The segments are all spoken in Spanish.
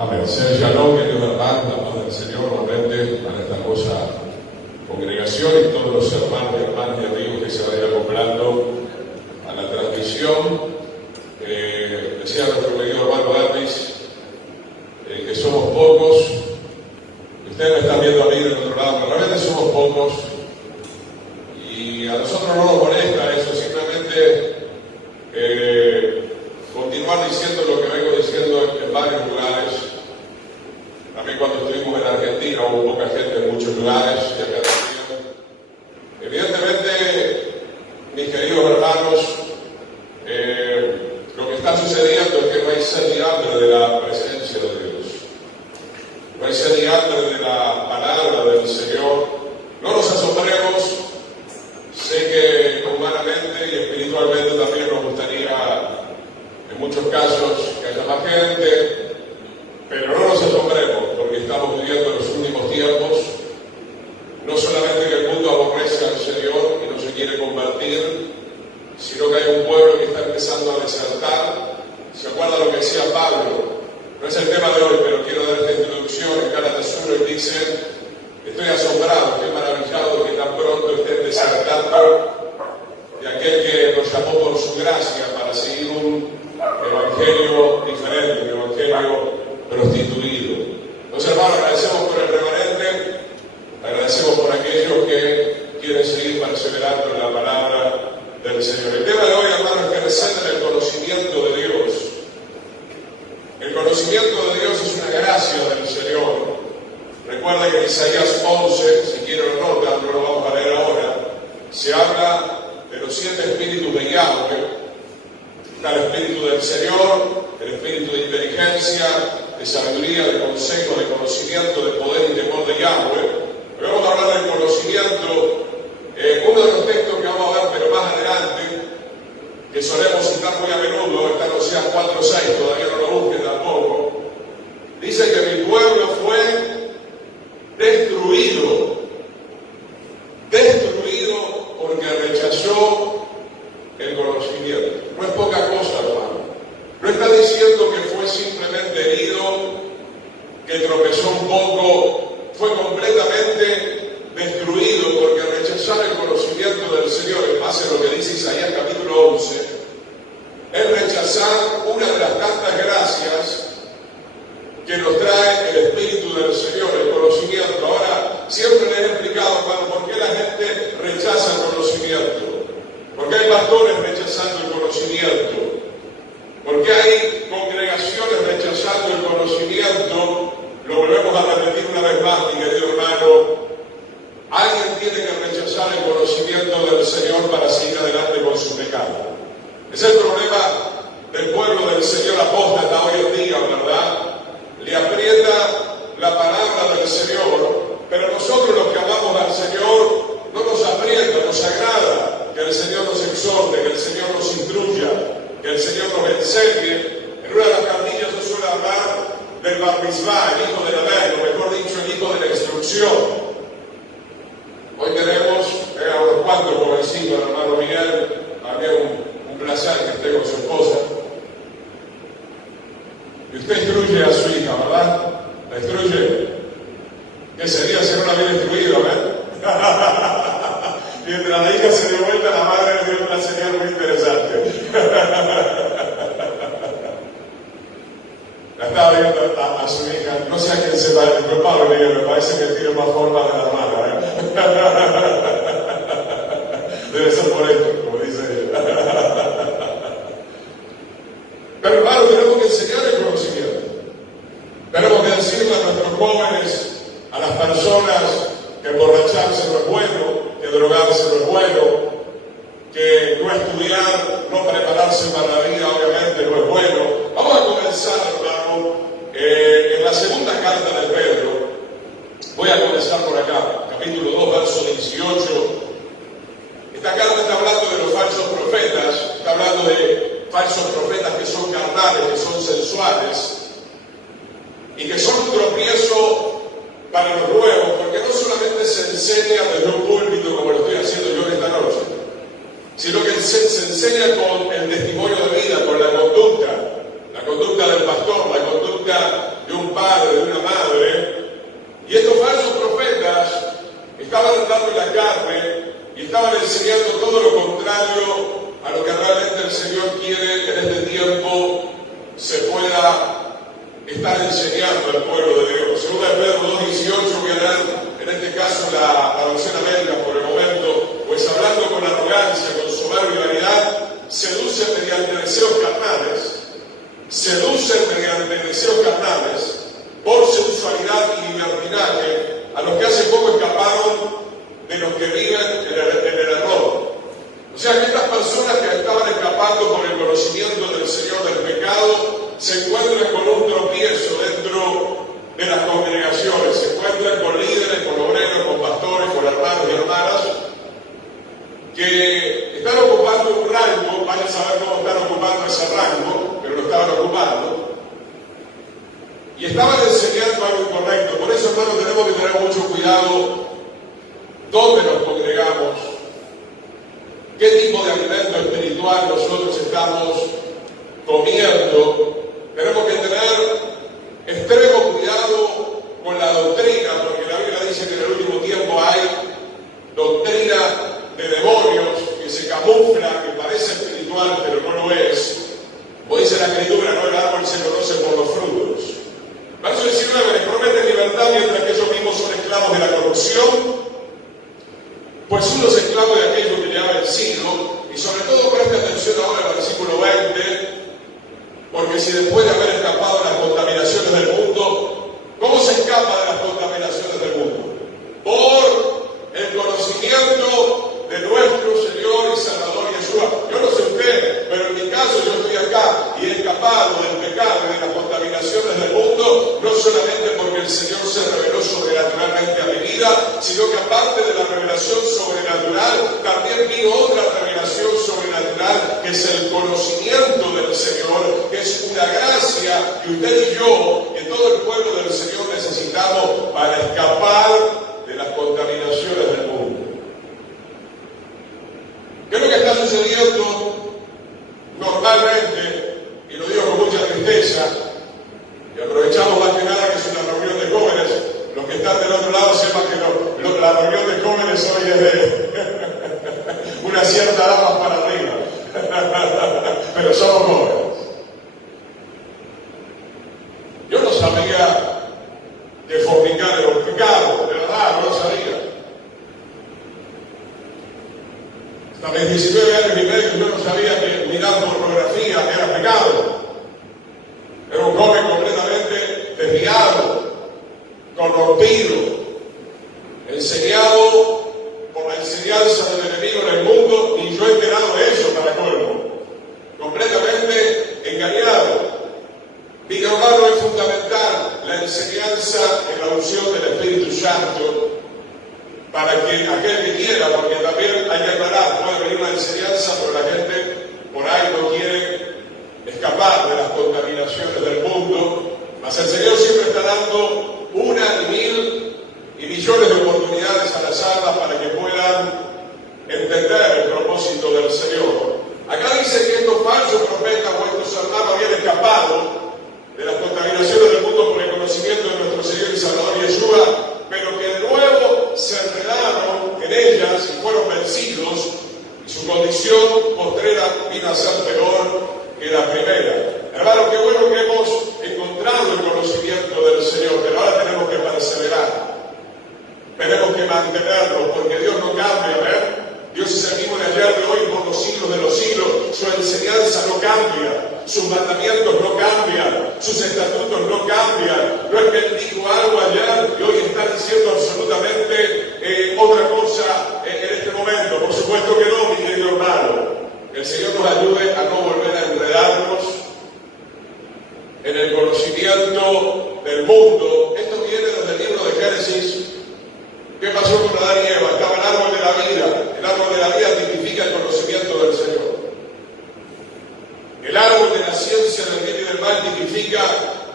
Amén. Sea shalom, queridos hermanos, la paz del Señor aumente para esta hermosa congregación y todos los hermanos y hermanas y amigos que se vayan acoplando a la transmisión. Decía nuestro querido hermano Davis que somos pocos. Ustedes me están viendo a mí del otro lado, pero realmente somos pocos y a nosotros no nos molesta eso, simplemente continuar diciendo lo que vengo diciendo en varios lugares. También cuando estuvimos en Argentina hubo poca gente en muchos lugares y acá también. Evidentemente, mis queridos hermanos, lo que está sucediendo es que no hay sed y hambre de la presencia de Dios. No hay sed y hambre de la palabra del Señor. No nos asombremos. Sé que humanamente y espiritualmente también nos gustaría, en muchos casos, que haya más gente, pero no nos asombremos porque estamos viviendo los últimos tiempos. No solamente que el mundo aborrece al Señor y no se quiere convertir, sino que hay un pueblo que está empezando a desertar. ¿Se acuerda lo que decía Pablo? No es el tema de hoy, pero quiero dar esta introducción. En Gálatas 1 él dice: estoy asombrado, estoy maravillado que tan pronto estén desertando de aquel que nos llamó por su gracia para seguir un evangelio diferente, un evangelio prostituido. Entonces, hermanos, agradecemos por el remanente, agradecemos por aquellos que quieren seguir perseverando en la palabra del Señor. El tema de hoy, hermanos, es que resalta el conocimiento de Dios. El conocimiento de Dios es una gracia del Señor. Recuerda que en Isaías 11, si quieren notar, no lo vamos a leer ahora, se habla de los 7 espíritus de Yahweh. Está el espíritu del Señor, el espíritu de inteligencia, de sabiduría, de consejo, de conocimiento, de poder y temor de Yahweh. Pero vamos a hablar del conocimiento. Uno de los textos que vamos a ver, pero más adelante, que solemos citar muy a menudo, está en Oseas 4:6, todavía no lo busquen tampoco, dice que mi pueblo fue destruido porque rechazó el conocimiento. No es poca cosa, hermano. No está diciendo que fue simplemente herido, que tropezó un poco, fue completamente destruido porque rechazar el conocimiento del Señor, en base a lo que dice Isaías capítulo 11, es rechazar una de las tantas gracias que nos trae el Espíritu del Señor, el conocimiento. Ahora, siempre les he explicado, hermano, por qué la gente rechaza el conocimiento. ¿Por qué hay pastores rechazando el conocimiento? ¿Por qué hay congregaciones rechazando el conocimiento? Lo volvemos a repetir una vez más, mi querido hermano. Alguien tiene que rechazar el conocimiento del Señor para seguir adelante con su pecado. Es el problema del pueblo del Señor apóstata hoy en día, ¿verdad? Le aprieta la palabra del Señor, pero nosotros los que amamos al Señor no nos aprieta, nos agrada que el Señor nos exhorte, que el Señor nos instruya, que el Señor nos enseñe. En una de las cartillas se suele hablar del Bar Mitzvah, el hijo de la ley, o mejor dicho, el hijo de la instrucción. Hoy tenemos a unos cuantos jovencitos, el hermano Miguel, también un placer que esté con su esposa. Y usted instruye a su hija, ¿verdad? ¿La instruye? ¿Qué sería ser una bien instruida, Mientras la hija se dio vuelta, la madre le dio una señal muy interesante. La estaba viendo a su hija, no sé a quién se parece, pero Pablo Miguel, me parece que tiene más forma de la hermana, Debe ser por esto, como dice ella. Pero hermano, tenemos que enseñar el conocimiento. Tenemos que decirle a nuestros jóvenes, a las personas, que emborracharse no es bueno, que drogarse no es bueno, que no estudiar, no prepararse para la vida, obviamente no es bueno. Vamos a comenzar, hermano, en la segunda carta de Pedro. Voy a comenzar por acá, capítulo 2, verso 18. Esta carta está hablando de los falsos profetas, está hablando de falsos profetas que son carnales, que son sensuales, y que son un tropiezo para los nuevos, porque no solamente se enseña desde un púlpito como lo estoy haciendo yo esta noche, sino que se enseña con el testimonio de vida, con la conducta del pastor, la conducta de un padre, de una madre, y estos falsos profetas estaban andando en la carne y estaban enseñando todo lo contrario a lo que realmente el Señor quiere que en este tiempo se pueda estar enseñando al pueblo de Dios. Segunda de Pedro 2:18, voy a leer en este caso la versión América por el momento, pues hablando con arrogancia, con soberbia y vanidad, seducen mediante deseos carnales, por sensualidad y libertinaje, a los que hace poco escaparon de los que viven en el error. O sea que estas personas que estaban escapando por el conocimiento del Señor del pecado, se encuentran con un tropiezo dentro de las congregaciones, se encuentran con líderes, con obreros, con pastores, con hermanos y hermanas, que están ocupando un rango, vayan a saber cómo están ocupando ese rango, pero lo estaban ocupando, y estaban enseñando algo incorrecto. Por eso, hermanos, tenemos que tener mucho cuidado dónde nos congregamos, qué tipo de alimento espiritual nosotros estamos comiendo. Tenemos que tener extremo cuidado con la doctrina, porque la Biblia dice que en el último tiempo hay doctrina de demonios que se camufla, que parece espiritual, pero no lo es. Como dice la Escritura, no, el árbol se conoce por los frutos. Verso 19, les prometen libertad mientras que ellos mismos son esclavos de la corrupción, pues uno es esclavo de aquello que le ha vencido. Y sobre todo preste atención ahora al versículo 20, porque si después de haber escapado de las contaminaciones del mundo, ¿cómo se escapa de las contaminaciones del mundo? Por el conocimiento de nuestro Señor y Salvador Yeshua. Yo no sé usted, pero en mi caso yo estoy acá y he escapado del pecado y de las contaminaciones del mundo, no solamente porque el Señor se reveló sobrenaturalmente a mi vida, sino que aparte de la revelación sobrenatural, también vino otra revelación sobrenatural, que es el conocimiento del Señor, que es una gracia que usted y yo, que todo el pueblo del Señor necesitamos para escapar de las contaminaciones del mundo. ¿Qué es lo que está sucediendo normalmente? Y lo digo con mucha tristeza, y aprovechamos más que nada que es una reunión de jóvenes. Los que están del otro lado sepan que la reunión de jóvenes hoy es de una cierta edad más para arriba, pero somos jóvenes. Yo no sabía que fornicar era un pecado, de verdad, no lo sabía. Hasta mis 19 años y medio yo no sabía que mirar pornografía era pecado. Era un joven completamente desviado, corrompido, enseñado por la enseñanza del enemigo en el mundo, y yo he enterado de eso para colmo. Completamente engañado. Mi hermano, es fundamental la enseñanza en la unción del Espíritu Santo, para que aquel que quiera, porque también hay que aclarar, puede venir una enseñanza, pero la gente por ahí no quiere escapar de las contaminaciones del mundo, mas el Señor siempre está dando una y mil y millones de oportunidades a las almas para que puedan entender el propósito del Señor. Acá dice que estos falsos profetas o estos hermanos habían escapado de las contaminaciones del mundo por el conocimiento de nuestro Señor y Salvador Yeshua, pero que de nuevo se enredaron en ellas y fueron vencidos, y su condición postrera vino a ser peor que la primera. Hermano, qué bueno que hemos encontrado el conocimiento del Señor, pero ahora tenemos que perseverar. Tenemos que mantenerlo, porque Dios no cambia, ¿ver? Dios es el mismo de ayer, de hoy, por los siglos de los siglos. Su enseñanza no cambia, sus mandamientos no cambian, sus estatutos no cambian. No es que Él dijo algo ayer y hoy está diciendo absolutamente otra cosa en este momento. Por supuesto que no, mi querido hermano. El Señor nos ayude a no volver a enredarnos en el conocimiento del mundo. Esto viene desde el libro de Génesis. ¿Qué pasó con Adán y Eva? Estaba el árbol de la vida. El árbol de la vida tipifica el conocimiento del Señor. El árbol de la ciencia del bien y del mal tipifica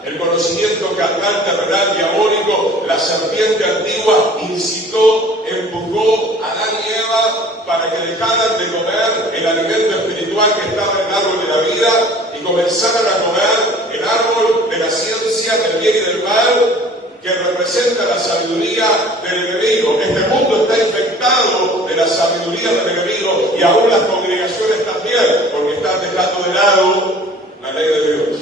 el conocimiento carnal, terrenal, diabólico. La serpiente antigua incitó, empujó a Adán y Eva para que dejaran de comer el alimento espiritual que estaba en el árbol de la vida y comenzaran a comer el árbol de la ciencia del bien y del mal, que representa la sabiduría del enemigo. Este mundo está infectado de la sabiduría del enemigo y aún las congregaciones también, porque están dejando de lado la ley de Dios,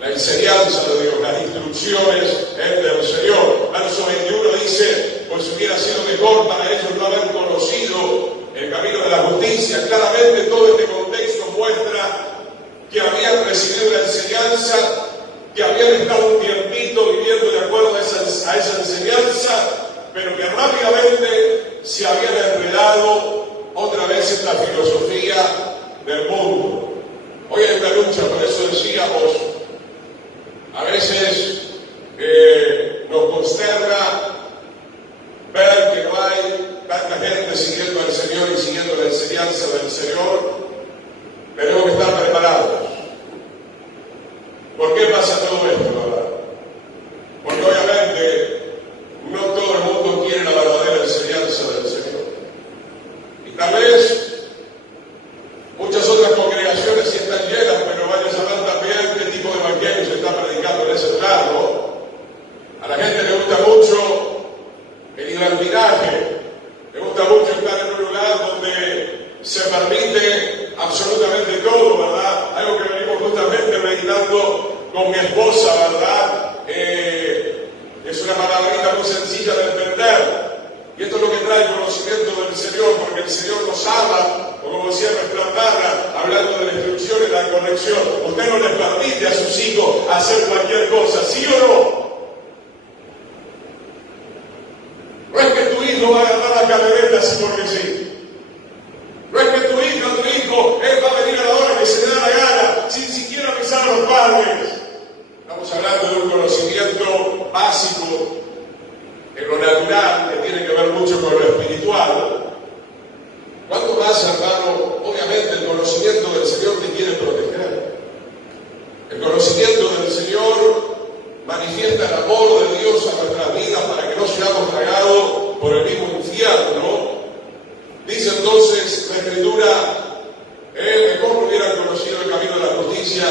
la enseñanza de Dios, las instrucciones del Señor. Verso 21 dice: pues hubiera sido mejor para ellos no haber conocido el camino de la justicia. Claramente todo este contexto muestra que habían recibido la enseñanza, que habían estado un tiempito viviendo de acuerdo a esa enseñanza, pero que rápidamente se habían enredado otra vez en la filosofía del mundo. Hoy hay una lucha, por eso decíamos, a veces nos consterna ver que no hay tanta gente siguiendo al Señor y siguiendo la enseñanza del Señor. Tenemos que estar preparados. ¿Por qué pasa todo esto, verdad? Porque obviamente no todo el mundo quiere la verdadera enseñanza del Señor. Y tal vez muchas otras congregaciones sí están llenas, pero vaya a saber también qué tipo de evangelio se está predicando en ese lugar, ¿no? A la gente le gusta mucho el libertinaje, le gusta mucho estar en un lugar donde se permite absolutamente todo, ¿verdad? Algo que venimos justamente meditando con mi esposa, ¿verdad? Es una palabrita muy sencilla de entender. Y esto es lo que trae el conocimiento del Señor, porque el Señor nos ama, o como decía nuestra hermana, hablando de la instrucción y la corrección. Usted no les permite a sus hijos hacer cualquier cosa, ¿sí o no? No es que tu hijo va a agarrar la camioneta así porque sí. No es que tu hija o tu hijo, él va a venir a la hora que se le da la gana, sin siquiera avisar a los padres. Estamos hablando de un conocimiento básico, en lo natural, que tiene que ver mucho con lo espiritual. ¿Cuánto más, hermano? Obviamente el conocimiento del Señor te quiere proteger. El conocimiento del Señor manifiesta el amor de Dios a nuestras vidas para que no seamos tragados por el mismo infierno. Dice entonces la Escritura: mejor no hubieran conocido el camino de la justicia,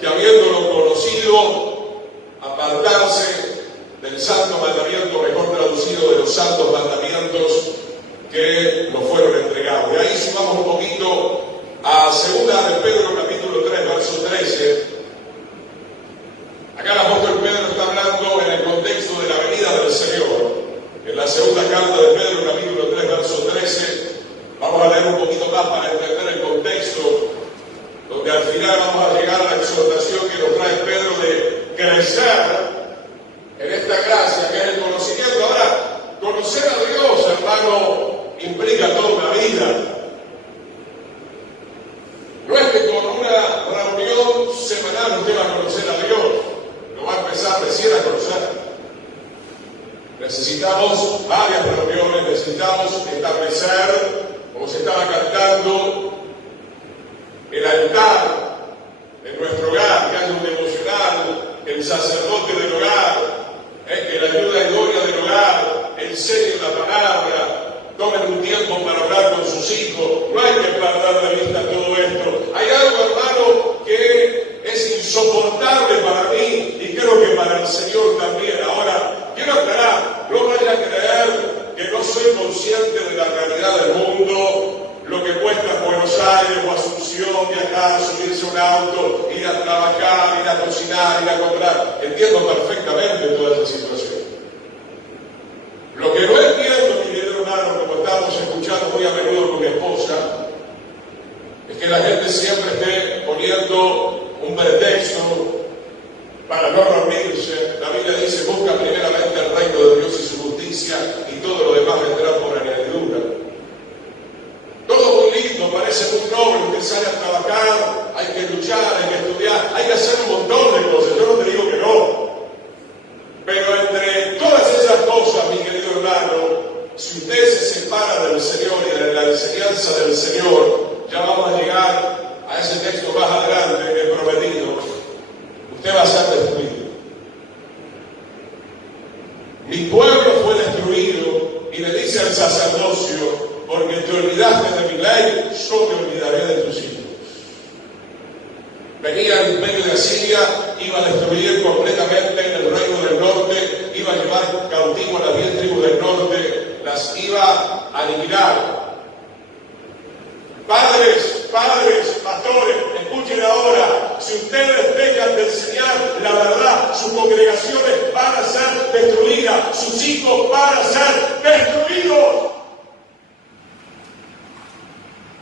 que habiéndolo conocido, apartarse del santo mandamiento, mejor traducido, de los santos mandamientos que nos fueron entregados. De ahí sumamos un poquito a 2 de Pedro capítulo 3, verso 13. Acá el apóstol Pedro está hablando en el contexto de la venida del Señor. En la segunda carta de Pedro capítulo 3, verso 13, vamos a leer un poquito más para entender el contexto, donde al final vamos a llegar a la exhortación que nos trae Pedro de crecer en esta gracia, que es el conocimiento. Ahora, conocer a Dios, hermano, implica toda una vida. No es que con una reunión semanal usted va a conocer a Dios, lo va a empezar recién a conocer. Necesitamos varias reuniones, necesitamos establecer, como se estaba cantando, el altar en nuestro hogar, que haya un devocional, el sacerdote del hogar, que la ayuda idónea del hogar, enseñen la palabra, tomen un tiempo para hablar con sus hijos. No hay que perder de vista todo esto. Hay algo, hermano, que es insoportable para mí y creo que para el Señor también. Ahora, quiero aclarar, no vaya a creer que no soy consciente de la realidad del mundo, lo que cuesta Buenos Aires o Asunción, viajar, subirse a un auto, ir a trabajar, ir a cocinar, ir a comprar. Entiendo perfectamente toda esa situación. Lo que no entiendo, mi querido hermano, como estamos escuchando muy a menudo con mi esposa, es que la gente siempre esté poniendo un pretexto para no reunirse. La Biblia dice: busca primeramente el reino de Dios y su justicia, y todo lo demás vendrá por añadidura. Todo muy lindo, parece muy noble, usted sale a trabajar, hay que luchar, hay que estudiar, hay que hacer un montón de cosas, yo no te digo que no. Pero entre todas esas cosas, mi querido hermano, si usted se separa del Señor y de la enseñanza del Señor, ya vamos a llegar a ese texto más adelante que he prometido, usted va a ser destruido. Mi pueblo fue destruido, y le dice al sacerdocio: porque te olvidaste de mi ley, yo me olvidaré de tus hijos. Venía el imperio de Asiria, iba a destruir completamente el reino del norte, iba a llevar cautivo a las 10 tribus del norte, las iba a aniquilar. Padres, pastores, escuchen ahora, si ustedes dejan de enseñar la verdad, sus congregaciones van a ser destruidas, sus hijos van a ser destruidos.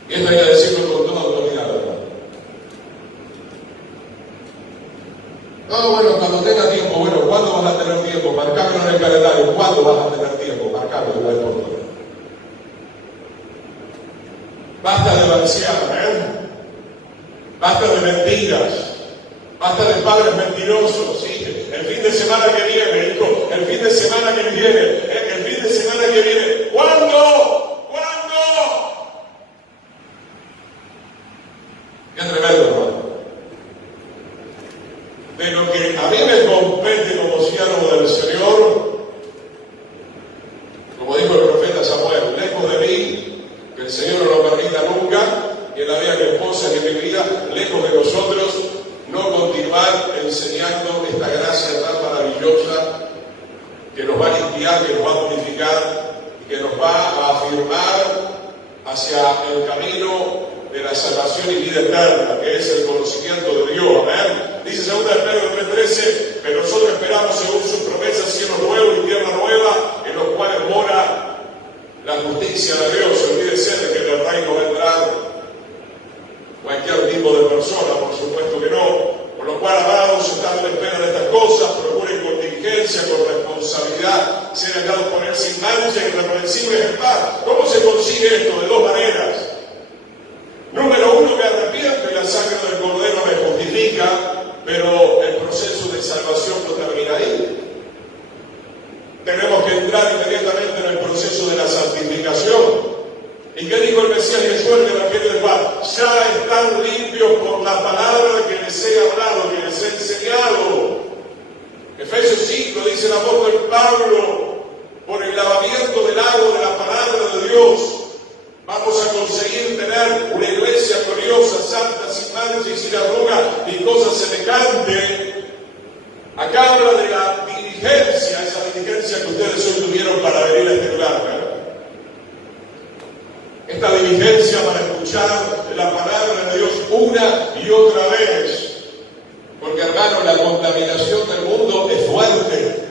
Y esto hay que decirlo con toda autoridad, ¿verdad? No, bueno, cuando tenga tiempo, bueno, ¿cuándo vas a tener tiempo? Marcámelo en el calendario, ¿cuándo vas a tener tiempo? Marcámelo, igual por todo. Basta de vanidad, basta de mentiras, basta de padres mentirosos, ¿sí? El fin de semana que viene, hijo, el fin de semana que viene, el fin de semana que viene, ¿cuándo? ¿Cuándo? Qué tremendo, hermano. De lo que a mí me compete como siervo del Señor, como dijo el profeta Samuel, lejos de mí, que el Señor no lo permita nunca, y en la vida de mi esposa y en mi vida, lejos de nosotros, no continuar enseñando esta gracia tan maravillosa que nos va a limpiar, que nos va a purificar, que nos va a afirmar hacia el camino de la salvación y vida eterna, que es el conocimiento de Dios. Amén. Dice 2 Pedro 3:13, pero nosotros esperamos según sus promesas cielos nuevos y tierra nueva, en los cuales mora la justicia de Dios. Olvídese de que en el reino va a entrar cualquier tipo de persona, por supuesto que no. Por lo cual, amados, estando en espera de estas cosas, procuren con diligencia, con responsabilidad, ser hallados por él sin mancha y irreprensibles en paz. ¿Cómo se consigue esto? De dos maneras. Número uno, me arrepiento y la sangre del Cordero me justifica, pero el proceso de salvación no termina ahí. Tenemos que entrar inmediatamente en el proceso de la santificación. ¿Y qué dijo el Mesías Jesús en el Evangelio de Juan? Ya están limpios por la palabra que les he hablado, que les he enseñado. Efesios 5 dice el apóstol Pablo, por el lavamiento del agua de la palabra de Dios, vamos a conseguir tener una iglesia gloriosa, santa, sin mancha y sin arruga y cosas semejantes. Acá habla de la diligencia, esa diligencia que ustedes hoy tuvieron para venir a este lugar, ¿verdad? Esta diligencia para escuchar la palabra de Dios una y otra vez. Porque, hermano, la contaminación del mundo es fuerte.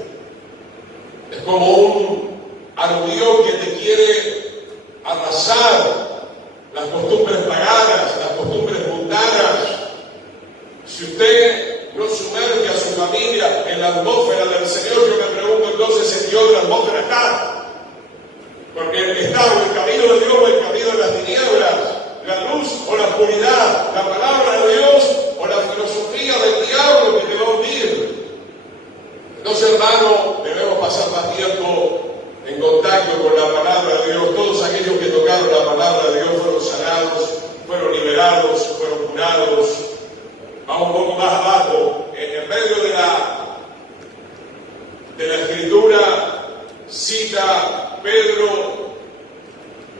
Es como un aluvión que te quiere arrasar las costumbres paganas, las costumbres mundanas. Si usted no sumerge a su familia en la atmósfera del Señor, yo me pregunto entonces en qué otra atmósfera está. Porque está o el camino de Dios o el camino de las tinieblas, la luz o la oscuridad, la palabra de Dios o la filosofía del diablo que te va a hundir. Entonces, hermano, debemos pasar más tiempo en contacto con la palabra de Dios. Todos aquellos que tocaron la palabra de Dios fueron sanados, fueron liberados, fueron curados. Vamos un poco más abajo, en medio de la escritura, cita Pedro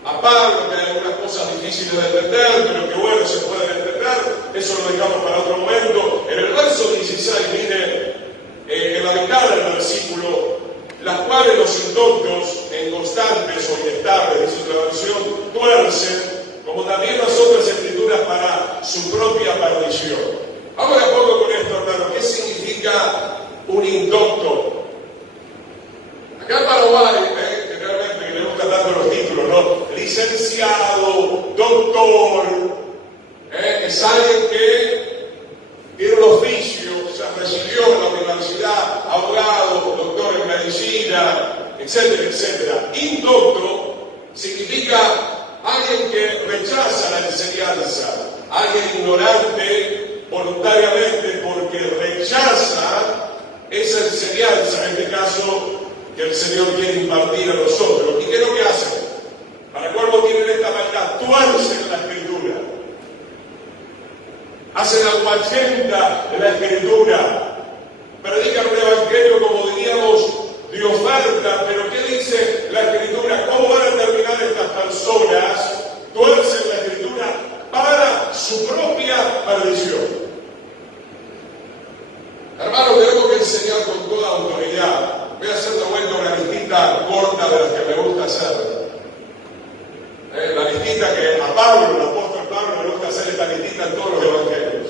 a Pablo, que hay algunas cosas difíciles de entender, pero que bueno, se pueden entender. Eso lo dejamos para otro momento. En el verso 16, mire, en la mitad del versículo, las cuales los indoctos, inconstantes o inestables, dice otra versión, tuercen, como también las otras escrituras para su propia perdición. Vamos de a poco con esto, hermano. ¿Qué significa un indocto? Acá en Paraguay, generalmente que le gusta tanto los títulos, ¿no? Licenciado, doctor, es alguien que tiene un oficio, se recibió en la universidad, abogado, doctor en medicina, etcétera, etcétera. Indocto significa alguien que rechaza la enseñanza, alguien ignorante voluntariamente porque rechaza esa enseñanza, en este caso, que el Señor quiere impartir a nosotros. ¿Y qué es lo que hacen? Para cuál tienen esta maldad, tuercen la Escritura, hacen aguachenta de la Escritura, predican un evangelio, como diríamos, de oferta. Pero ¿qué dice la Escritura? ¿Cómo van a terminar estas personas? Tuercen la Escritura para su propia perdición. enseñar con toda autoridad. Voy a hacer de vuelta una listita corta de las que me gusta hacer. La listita que a Pablo, el apóstol Pablo, le gusta hacer esta listita en todos los evangelios.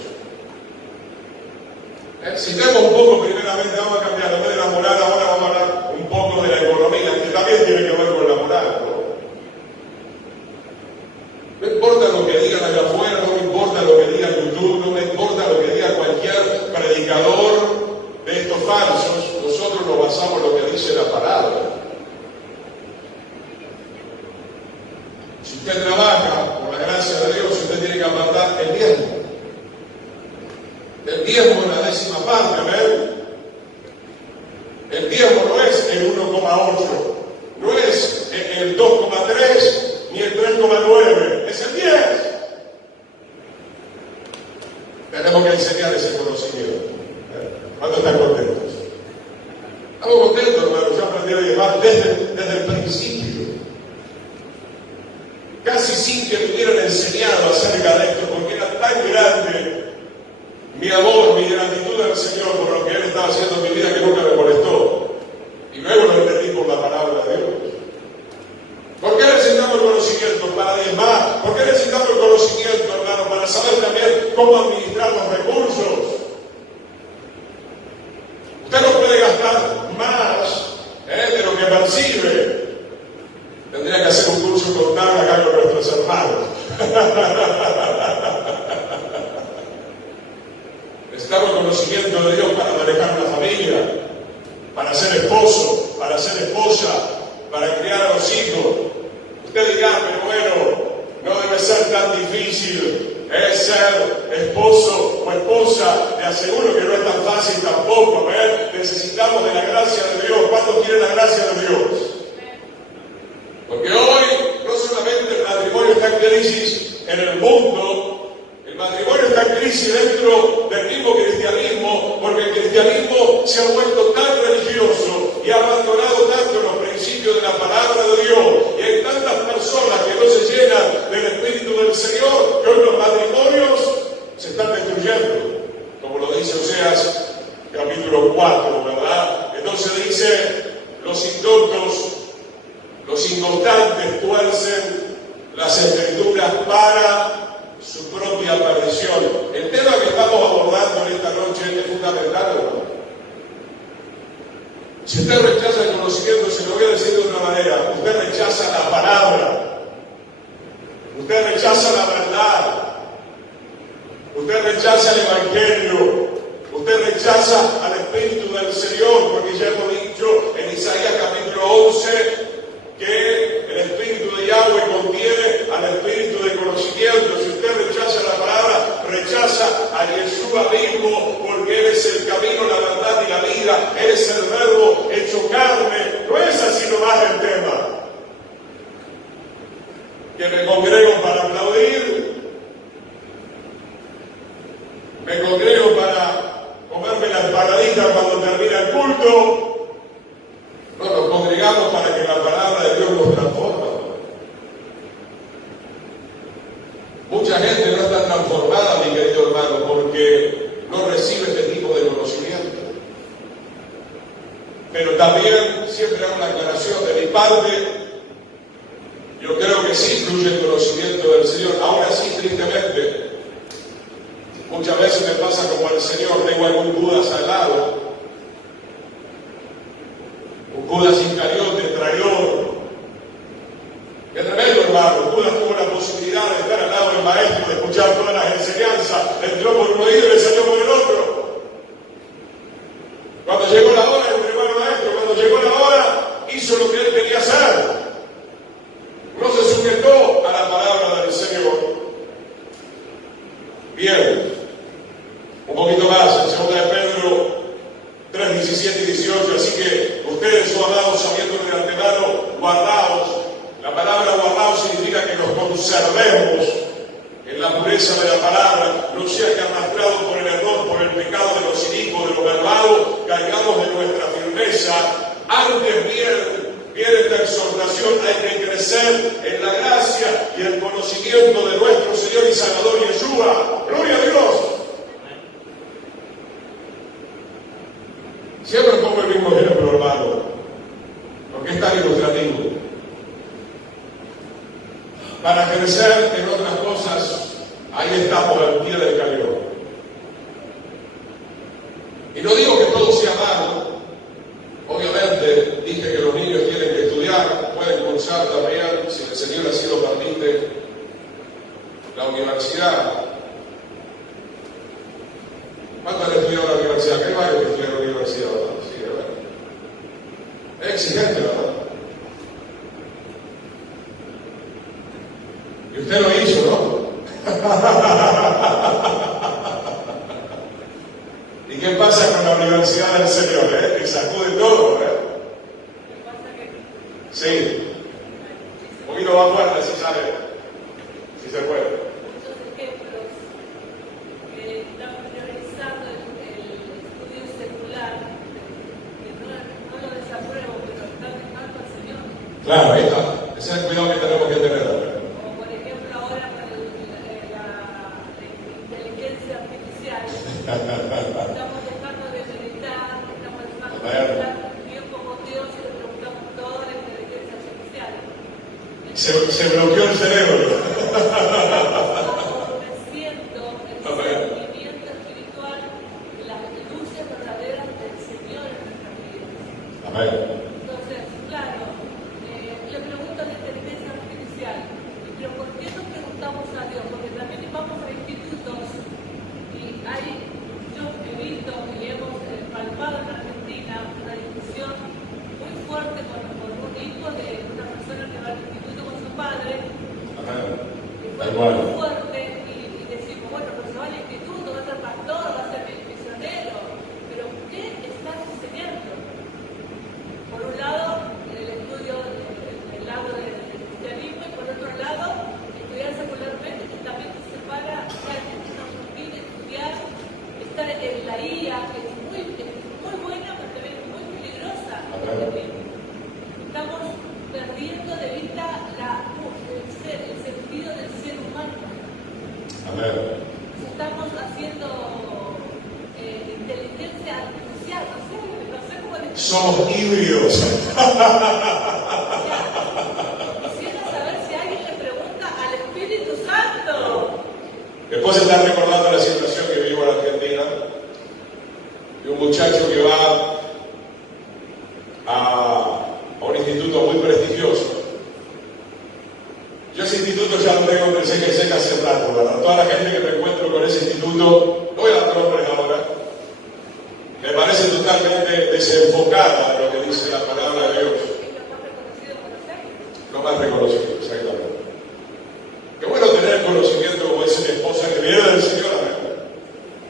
Citemos un poco, primeramente, vamos a cambiar, en vez de la moral, ahora vamos a hablar un poco de la economía, que también tiene que ver con la moral, ¿no? No importa lo que digan allá afuera, no me importa lo que diga YouTube, no me importa lo que diga cualquier predicador de estos falsos, nosotros nos basamos en lo que dice la palabra. Si usted trabaja, por la gracia de Dios, usted tiene que apartar el diezmo. El diezmo es la décima parte, ¿ven? El diezmo no es el 1,8, no es el 2,3 ni el 3,9, es el 10. Tenemos que enseñar ese conocimiento. ¿Cuántos están contentos? Estamos contentos, hermano. Yo aprendí a diezmar desde el principio. Casi sin que me hubieran enseñado acerca de esto, porque era tan grande mi amor, mi gratitud al Señor por lo que Él estaba haciendo en mi vida que nunca me molestó. Y luego lo entendí por la palabra de Dios. ¿Por qué necesitamos el conocimiento? Para diezmar. ¿Por qué necesitamos el conocimiento, hermano? Para saber también cómo administrar los recursos. Usted no puede gastar más de lo que percibe. Tendría que hacer un curso contable acá con nuestros hermanos. Necesitamos el conocimiento de Dios para manejar una familia, para ser esposo, para ser esposa, para criar a los hijos. Usted dirá, pero bueno, no debe ser tan difícil ser esposo o esposa. Le aseguro que no es tan fácil tampoco. Necesitamos de la gracia de Dios. ¿Cuántos quieren la gracia de Dios? Porque hoy no solamente el matrimonio está en crisis en el mundo, el matrimonio está en crisis dentro del mismo cristianismo, porque el cristianismo se ha vuelto tan religioso y ha abandonado tanto los principios de la palabra de Dios, y hay tantas personas que no se llenan del Espíritu del Señor, que hoy los matrimonios se están destruyendo, como lo dice Oseas capítulo 4, ¿verdad? Entonces dice, los indoctos, los inconstantes tuercen las Escrituras para su propia perdición. El tema que estamos abordando en esta noche es fundamental, ¿no? Si usted rechaza el conocimiento, se lo voy a decir de otra manera, usted rechaza la palabra, usted rechaza la verdad, usted rechaza el Evangelio, usted rechaza al Espíritu del Señor, porque ya hemos dicho en Isaías capítulo 11 que el Espíritu de Yahweh contiene al Espíritu de conocimiento. Si usted rechaza la palabra, rechaza a Yeshua mismo, porque Él es el camino, la verdad y la vida. Él es el verbo hecho carne. No es así nomás el tema. Que me congrego para aplaudir, me congrego para comerme la empanadita cuando termina el culto. No, nos congregamos para que la palabra de Dios nos transforme. Mucha gente no está transformada, mi querido hermano, porque no recibe este tipo de conocimiento. Pero también, siempre hago una aclaración de mi parte, yo creo que sí influye el conocimiento del Señor. Ahora sí, tristemente, muchas veces me pasa como al Señor, tengo algún Judas al lado. Un Judas Iscariote, traidor. Qué tremendo, hermano. Judas tuvo la posibilidad de estar al lado del maestro, de escuchar todas las enseñanzas, entró por un oído y le salió por el otro. Cuando llegó la hora, entregó al maestro. Cuando llegó la hora, hizo lo que él quería hacer. No se sujetó a la palabra del Señor. Bien. Un poquito más, en 2 de Pedro 3, 17 y 18, así que ustedes, oh amados, sabiendo de antemano, guardaos. La palabra guardaos significa que nos conservemos en la pureza de la palabra, no sea que arrastrados por el error, por el pecado de los inicuos, de los malvados, caigamos de nuestra firmeza. Antes viene esta exhortación, hay que crecer en la gracia y el conocimiento de nuestro Señor y Salvador Yeshua. ¡Gloria a Dios! Siempre pongo el mismo ejemplo, hermano, porque es tan ilustrativo. Para crecer en otras cosas, ahí estamos al pie del cañón. Y no digo que todo sea malo. Obviamente, dije que los niños tienen que estudiar, pueden cursar también, si el Señor así lo permite, la universidad. ¿Cuántos han estudiado la universidad? ¿Qué hay varios que estudian la universidad? Sí, ¿verdad? Es exigente, ¿verdad? Y usted lo hizo, ¿no? ¿Y qué pasa con la universidad del Señor? Que sacude todo, Sí. Un poquito más fuerte, si sale. Si se puede. Muchos ejemplos que están priorizando el estudio secular, que no lo desapruebo, pero están dejando al Señor. Claro, ahí está. Ese es el cuidado que tenemos que tener. Como por ejemplo ahora con la inteligencia artificial. Estamos dejando de meditar, estamos dejando de estar tiempo con Dios y le preguntamos todo a la inteligencia artificial. Se bloqueó el cerebro. Me siento el sentimiento espiritual de las luces verdaderas del Señor en nuestras vidas. Amén. Entonces, claro, le pregunto a la inteligencia artificial, pero ¿por qué no preguntamos a Dios? Porque también vamos a institutos y hay, yo he visto y hemos palpado en Argentina una discusión muy fuerte con un hijo de una persona que va al instituto con su padre. Amén. Fue muy fuerte y decimos, bueno, pero se va al instituto, va a ser pastor, va a ser misionero, pero ¿qué están enseñando? Por un lado, el estudio del lado del cristianismo y por otro lado, estudiar secularmente, que también se separa, la gente no quiere estudiar, estar en la IA, que es muy buena, pero también es muy peligrosa. Estamos perdiendo de vista el sentido del ser humano. Amén. Estamos haciendo inteligencia artificial, no sé cómo decirlo. Somos híbridos. Quisiera saber si alguien le pregunta al Espíritu Santo. Después están recordando la situación que vivo en Argentina de un muchacho que va a un instituto muy prestigioso. Yo ese instituto ya lo tengo en el CGC hace rato, ¿verdad? Toda la gente que me encuentro con ese instituto, no voy a dar nombres ahora, me parece totalmente desenfocada de lo que dice la palabra de Dios. Lo más reconocido, exactamente. Qué bueno tener conocimiento, como dice mi esposa, que viene del Señor.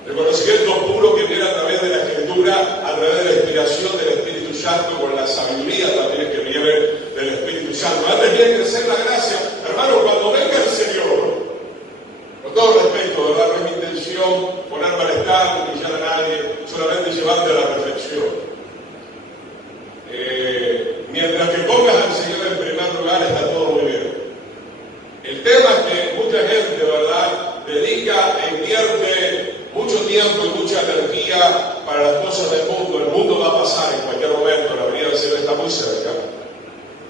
El conocimiento puro que viene a través de la Escritura, a través de la inspiración del Espíritu Santo, con la sabiduría también que viene del Espíritu Santo. Antes tiene que ser la gracia. Hermano, cuando venga el Señor, con todo respeto, ¿verdad? No es mi intención poner malestar, ni humillar a nadie, solamente llevarte a la reflexión. Mientras que pongas al Señor en primer lugar, está todo muy bien. El tema es que mucha gente, ¿verdad?, dedica e invierte mucho tiempo y mucha energía para las cosas del mundo. El mundo va a pasar en cualquier momento, la venida del Señor está muy cerca.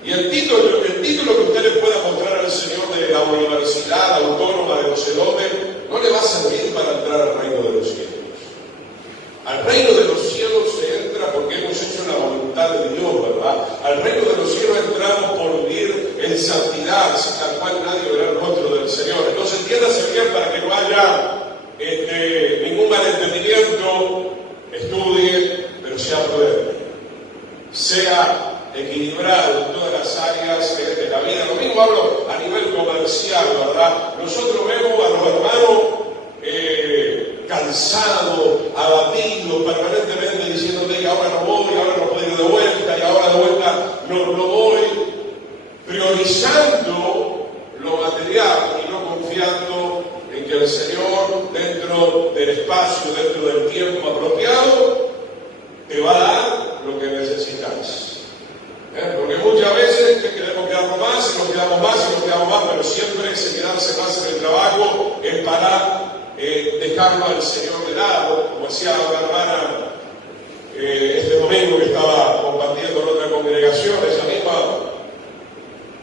Y el título que usted le pueda mostrar al Señor de la Universidad Autónoma de los Elomes no le va a servir para entrar al reino de los cielos. Al reino de los cielos se entra porque hemos hecho la voluntad de Dios, ¿verdad? Al reino de los cielos entramos por vivir en santidad, sin la cual nadie verá el rostro del Señor. Entonces entiéndase bien para que no haya ningún malentendimiento, estudie, pero sea prudente. Sea equilibrado en todas las áreas de la vida. Lo mismo hablo a nivel comercial, ¿verdad? Nosotros vemos a los hermanos cansados, abatidos, permanentemente diciéndole que ahora no voy, ahora no puedo ir de vuelta, y ahora de vuelta no voy, priorizando lo material y no confiando en que el Señor, dentro del espacio, dentro del tiempo apropiado, te va a dar lo que necesitas. Porque muchas veces queremos quedarnos más, y nos quedamos más, y nos quedamos más, pero siempre ese quedarse más en el trabajo es para dejarlo al Señor de lado, como decía una hermana este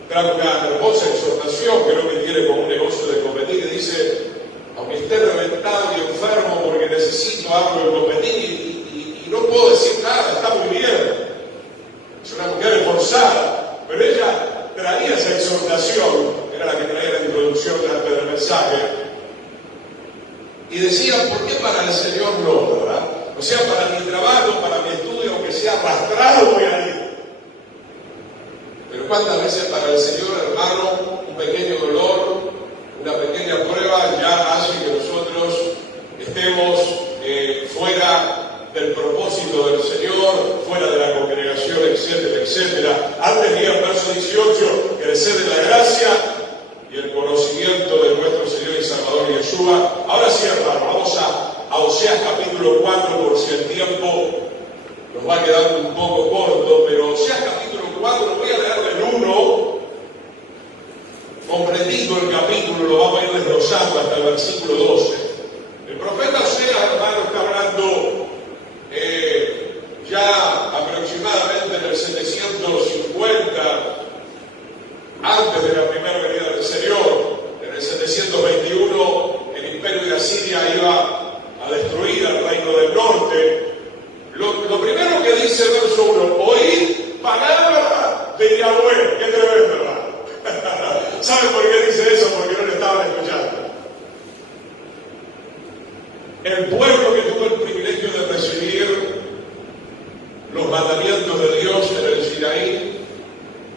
trae una hermosa exhortación que no me tiene como un negocio de competir, y dice, aunque esté reventado y enfermo porque necesito algo de competir y no puedo decir nada, está muy bien. Es una mujer esforzada, pero ella traía esa exhortación, era la que traía la introducción antes del mensaje, y decía, ¿por qué para el Señor no, verdad? O sea, para mi trabajo, para mi estudio, aunque sea arrastrado, voy a ir. Pero cuántas veces para el Señor, hermano, un pequeño dolor, una pequeña prueba ya hace que nosotros estemos fuera del propósito del Señor, fuera de la congregación, etcétera, etcétera. Antes leía el verso 18, crecer en la gracia y el conocimiento de nuestro Señor y Salvador Yeshua. Ahora sí, hermano, vamos a Oseas capítulo 4, por si el tiempo nos va quedando un poco corto, pero Oseas capítulo 4, voy a leer del 1, completito el capítulo, lo vamos a ir desglosando hasta el versículo 12. El profeta Oseas, hermano, está hablando ya aproximadamente en el 750, antes de la primera venida del Señor. En el 721 el imperio de Asiria iba a destruir al reino del norte. Lo primero que dice el verso 1, oíd palabra de Yahweh. Qué tremendo, hermano. ¿Saben por qué dice eso? Porque no le estaban escuchando. El pueblo que tuvo el privilegio de recibir los mandamientos de Dios en el Sinaí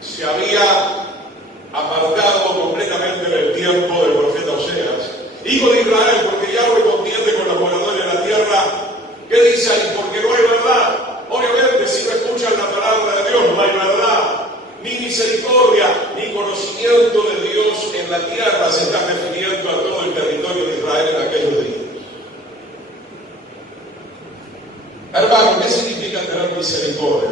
se había apartado completamente del tiempo del profeta Oseas, hijo de Israel, porque Yahweh contiende con los moradores de la tierra. ¿Qué dice ahí? Porque no hay verdad. Obviamente, si no escuchan la palabra de Dios, no hay verdad, ni misericordia, ni conocimiento de Dios en la tierra. Se está refiriendo a todo el territorio de Israel en aquellos días. Hermano, ¿qué significa tener misericordia?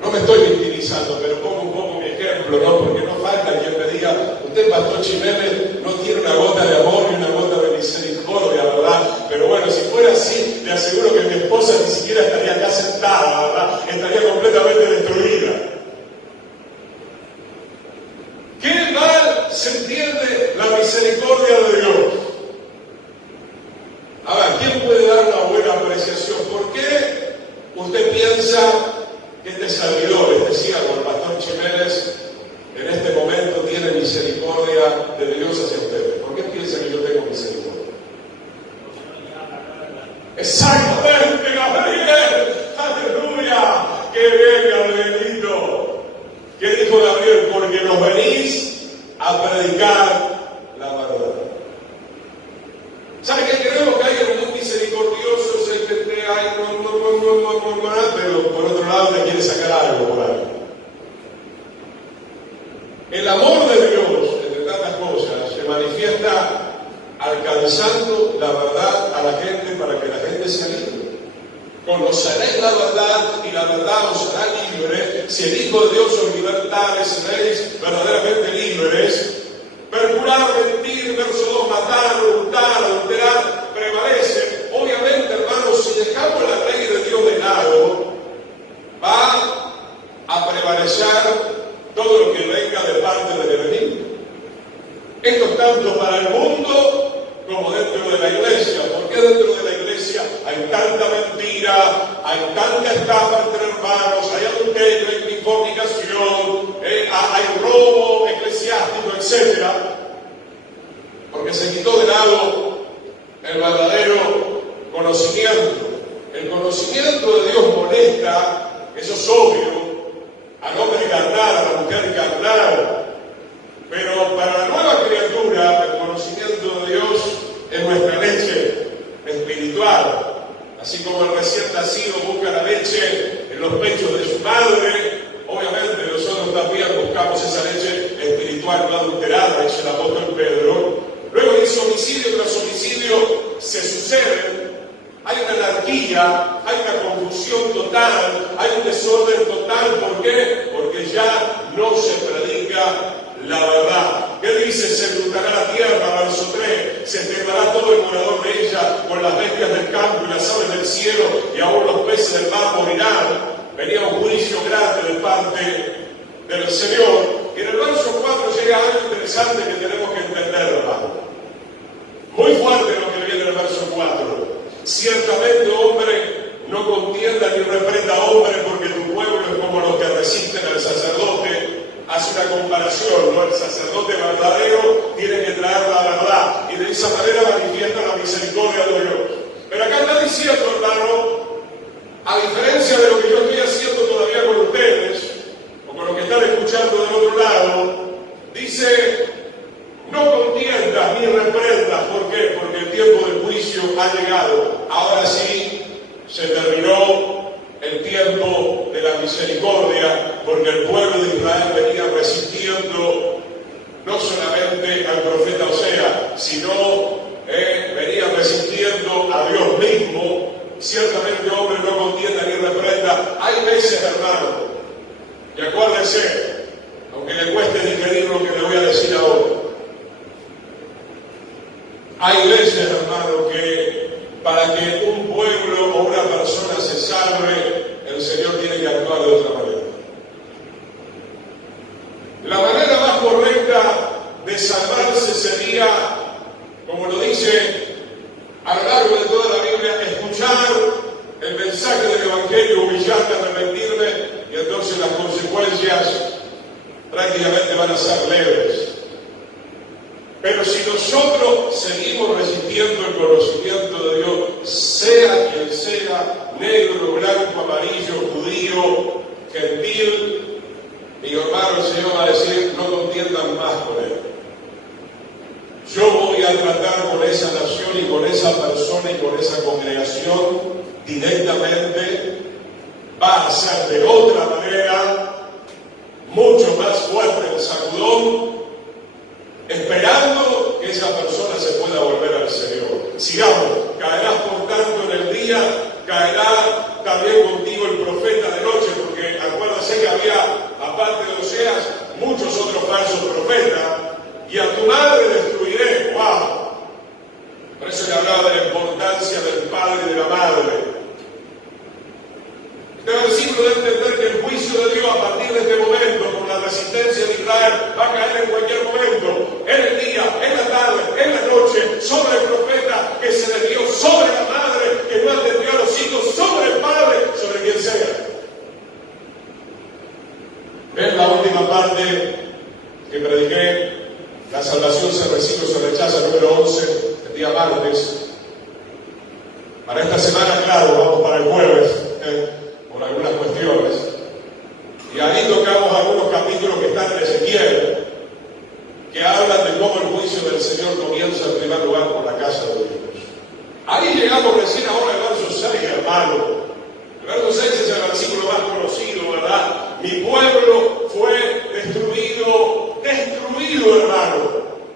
No me estoy victimizando, pero pongo un poco mi ejemplo, ¿no? Porque no falta quien me diga, usted, Pastor Chimenez, no tiene una gota de amor ni una gota de misericordia, ¿verdad? Pero bueno, si fuera así, le aseguro que mi esposa ni siquiera estaría acá sentada, ¿verdad? Estaría completamente destruida. ¿Qué mal se entiende la misericordia de Dios? A ver, ¿quién puede dar una buena apreciación? ¿Por qué usted piensa que este servidor, este siervo, el Pastor Chimenez, en este momento tiene misericordia de Dios hacia ustedes? ¿Por qué piensa que yo tengo misericordia? Exactamente, Gabriel. Aleluya. Que venga, bendito. ¿Qué dijo Gabriel? Porque nos venís a predicar la verdad. ¿Sabe qué? Creemos que hay algo muy misericordioso, es el que te hay, pero por otro lado te quiere sacar algo por ahí. El amor de Dios, entre tantas cosas, se manifiesta alcanzando la verdad a la gente para que la gente sea libre. Conoceréis la verdad y la verdad os hará libre. Si el Hijo de Dios os libertare, seréis verdaderamente libres. Perjurar, mentir, verso 2, matar, hurtar, adulterar, prevalece. Obviamente, hermanos, si dejamos la ley de Dios de lado, va a prevalecer todo lo que venga de parte del enemigo. Esto es tanto para el mundo como dentro de la iglesia. ¿Por qué dentro de la iglesia hay tanta mentira, hay tanta estafa entre hermanos, hay adulterio, hay fornicación, hay robo eclesiástico, etcétera? Porque se quitó de lado el verdadero conocimiento. El conocimiento de Dios molesta, eso es obvio, al hombre carnal, a la mujer carnal. Pero para la nueva criatura, el conocimiento de Dios es nuestra leche espiritual. Así como el recién nacido busca la leche en los pechos de su madre, obviamente nosotros también buscamos esa leche espiritual no adulterada, dice el apóstol Pedro. Luego dice homicidio tras homicidio se suceden. Hay una anarquía, hay una confusión total, hay un desorden total. ¿Por qué? Porque ya no se predica la verdad. ¿Qué dice? Se enlutará la tierra, verso 3, se quedará todo el morador de ella, con las bestias del campo y las aves del cielo, y aún los peces del mar morirán. Venía un juicio grande de parte del Señor. Y en el verso 4 llega algo interesante que tenemos que entender, hermano. Muy fuerte lo que viene en el verso 4. Ciertamente, hombre, no contienda ni reprenda a hombre, porque tu pueblo es como los que resisten al sacerdote. Hace una comparación, ¿no? El sacerdote verdadero tiene que traer la verdad, y de esa manera manifiesta la misericordia de Dios. Pero acá está diciendo, hermano, a diferencia de lo que yo estoy haciendo todavía con ustedes, o con los que están escuchando del otro lado, dice: no contiendas ni reprendas. ¿Por qué? Porque el tiempo del juicio ha llegado. Ahora sí se terminó el tiempo de la misericordia, porque el pueblo de Israel venía resistiendo no solamente al profeta Osea, sino venía resistiendo a Dios mismo. Ciertamente, hombre, no contienda ni reprenda. Hay veces, hermano, y acuérdense, aunque le cueste digerir lo que le voy a decir ahora, hay veces, hermano, que para que un pueblo o una persona se salve, el Señor tiene que actuar de otra manera. La manera más correcta de salvarse sería, como lo dice a lo largo de toda la Biblia, escuchar el mensaje del Evangelio, humillarme, arrepentirme, y entonces las consecuencias prácticamente van a ser leves. Pero si nosotros seguimos resistiendo el conocimiento de Dios, sea quien sea, negro, blanco, amarillo, judío, gentil, mi hermano, el Señor va a decir: no contiendan más con él. Yo voy a tratar con esa nación y con esa persona y con esa congregación directamente. Va a ser de otra manera, mucho más fuerte el sacudón, esperando que esa persona se pueda volver al Señor. Sigamos. Caerás por tanto en el día, caerá también contigo el profeta de noche, porque acuérdense que había, aparte de Oseas, muchos otros falsos profetas. Y a tu madre destruiré. ¡Wow! Por eso le hablaba de la importancia del padre y de la madre. Este versículo da a entender que el juicio de Dios a partir de este momento, por la resistencia de Israel, va a caer en cualquier momento, en el día, en la tarde, en la noche, sobre el profeta que se desvió, sobre la madre que no atendió a los hijos, sobre el padre, sobre quien sea. Es la última parte que prediqué. La salvación se recibe o se rechaza, número 11, el día martes. Para esta semana, claro, vamos para el jueves, por algunas cuestiones. Y ahí tocamos algunos capítulos que están en Ezequiel, que hablan de cómo el juicio del Señor comienza en primer lugar por la casa de Dios. Ahí llegamos recién ahora al verso 6, hermano. El verso 6 es el versículo más conocido, ¿verdad? Mi pueblo fue destruido, hermano,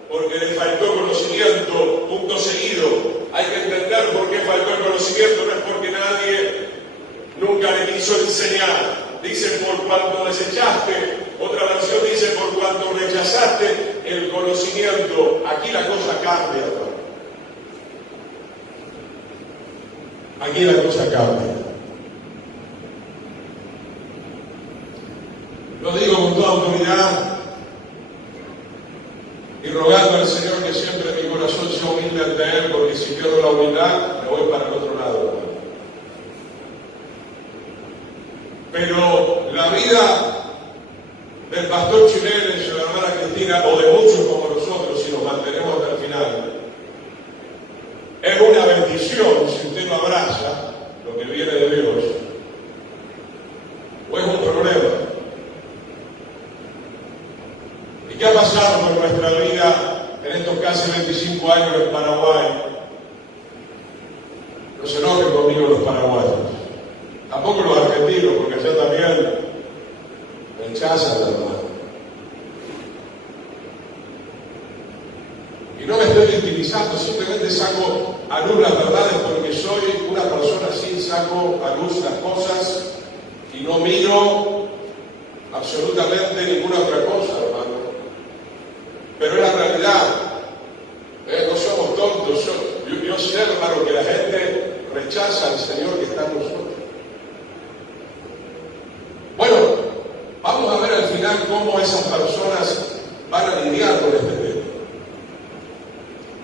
porque le faltó conocimiento. Punto seguido. Hay que entender por qué faltó el conocimiento. No es porque nadie nunca le quiso enseñar. Dice: por cuanto desechaste. Otra versión dice: por cuanto rechazaste el conocimiento. Aquí la cosa cambia, hermano. Aquí la cosa cambia. Lo digo con toda autoridad y rogando al Señor que siempre mi corazón sea humilde ante Él, porque si pierdo la humildad me voy para el otro lado, hermano. Pero la vida del pastor Chimenez y de la hermana Cristina, o de muchos como nosotros, si nos mantenemos hasta el final, es una bendición si usted lo abraza, lo que viene de Dios, o es un problema. ¿Y qué ha pasado en nuestra vida en estos casi 25 años en Paraguay? No se enojen conmigo los paraguayos, tampoco los argentinos, porque allá también rechazan la hermana. Y no me estoy victimizando, simplemente saco a luz las verdades, porque soy una persona así, saco a luz las cosas y no miro absolutamente ninguna otra cosa, hermano. Pero es la realidad. No somos tontos. Yo sé, hermano, que la gente rechaza al Señor que está en nosotros. Bueno, vamos a ver al final imaginar cómo esas personas van a lidiar con este tema.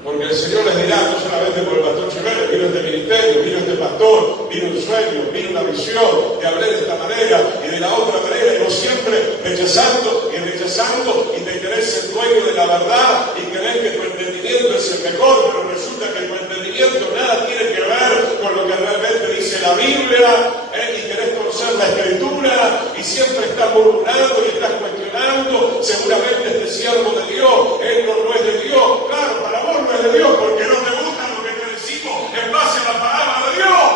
Porque el Señor les dirá, no solamente por el pastor Chevere, vino este ministerio, vino este pastor, vino un sueño, vino una visión, te hablé de esta manera y de la otra manera, y vos siempre rechazando, y te crees el dueño de la verdad, y crees que tu entendimiento es el mejor, pero resulta que tu entendimiento nada tiene que ver con lo que realmente dice la Biblia, y querés conocer la Escritura, y siempre estás murmurando y estás cuestionando, seguramente este siervo de Dios, él no es de Dios, claro, para vos no es de Dios, porque no te gusta lo que te decimos en base a la palabra de Dios.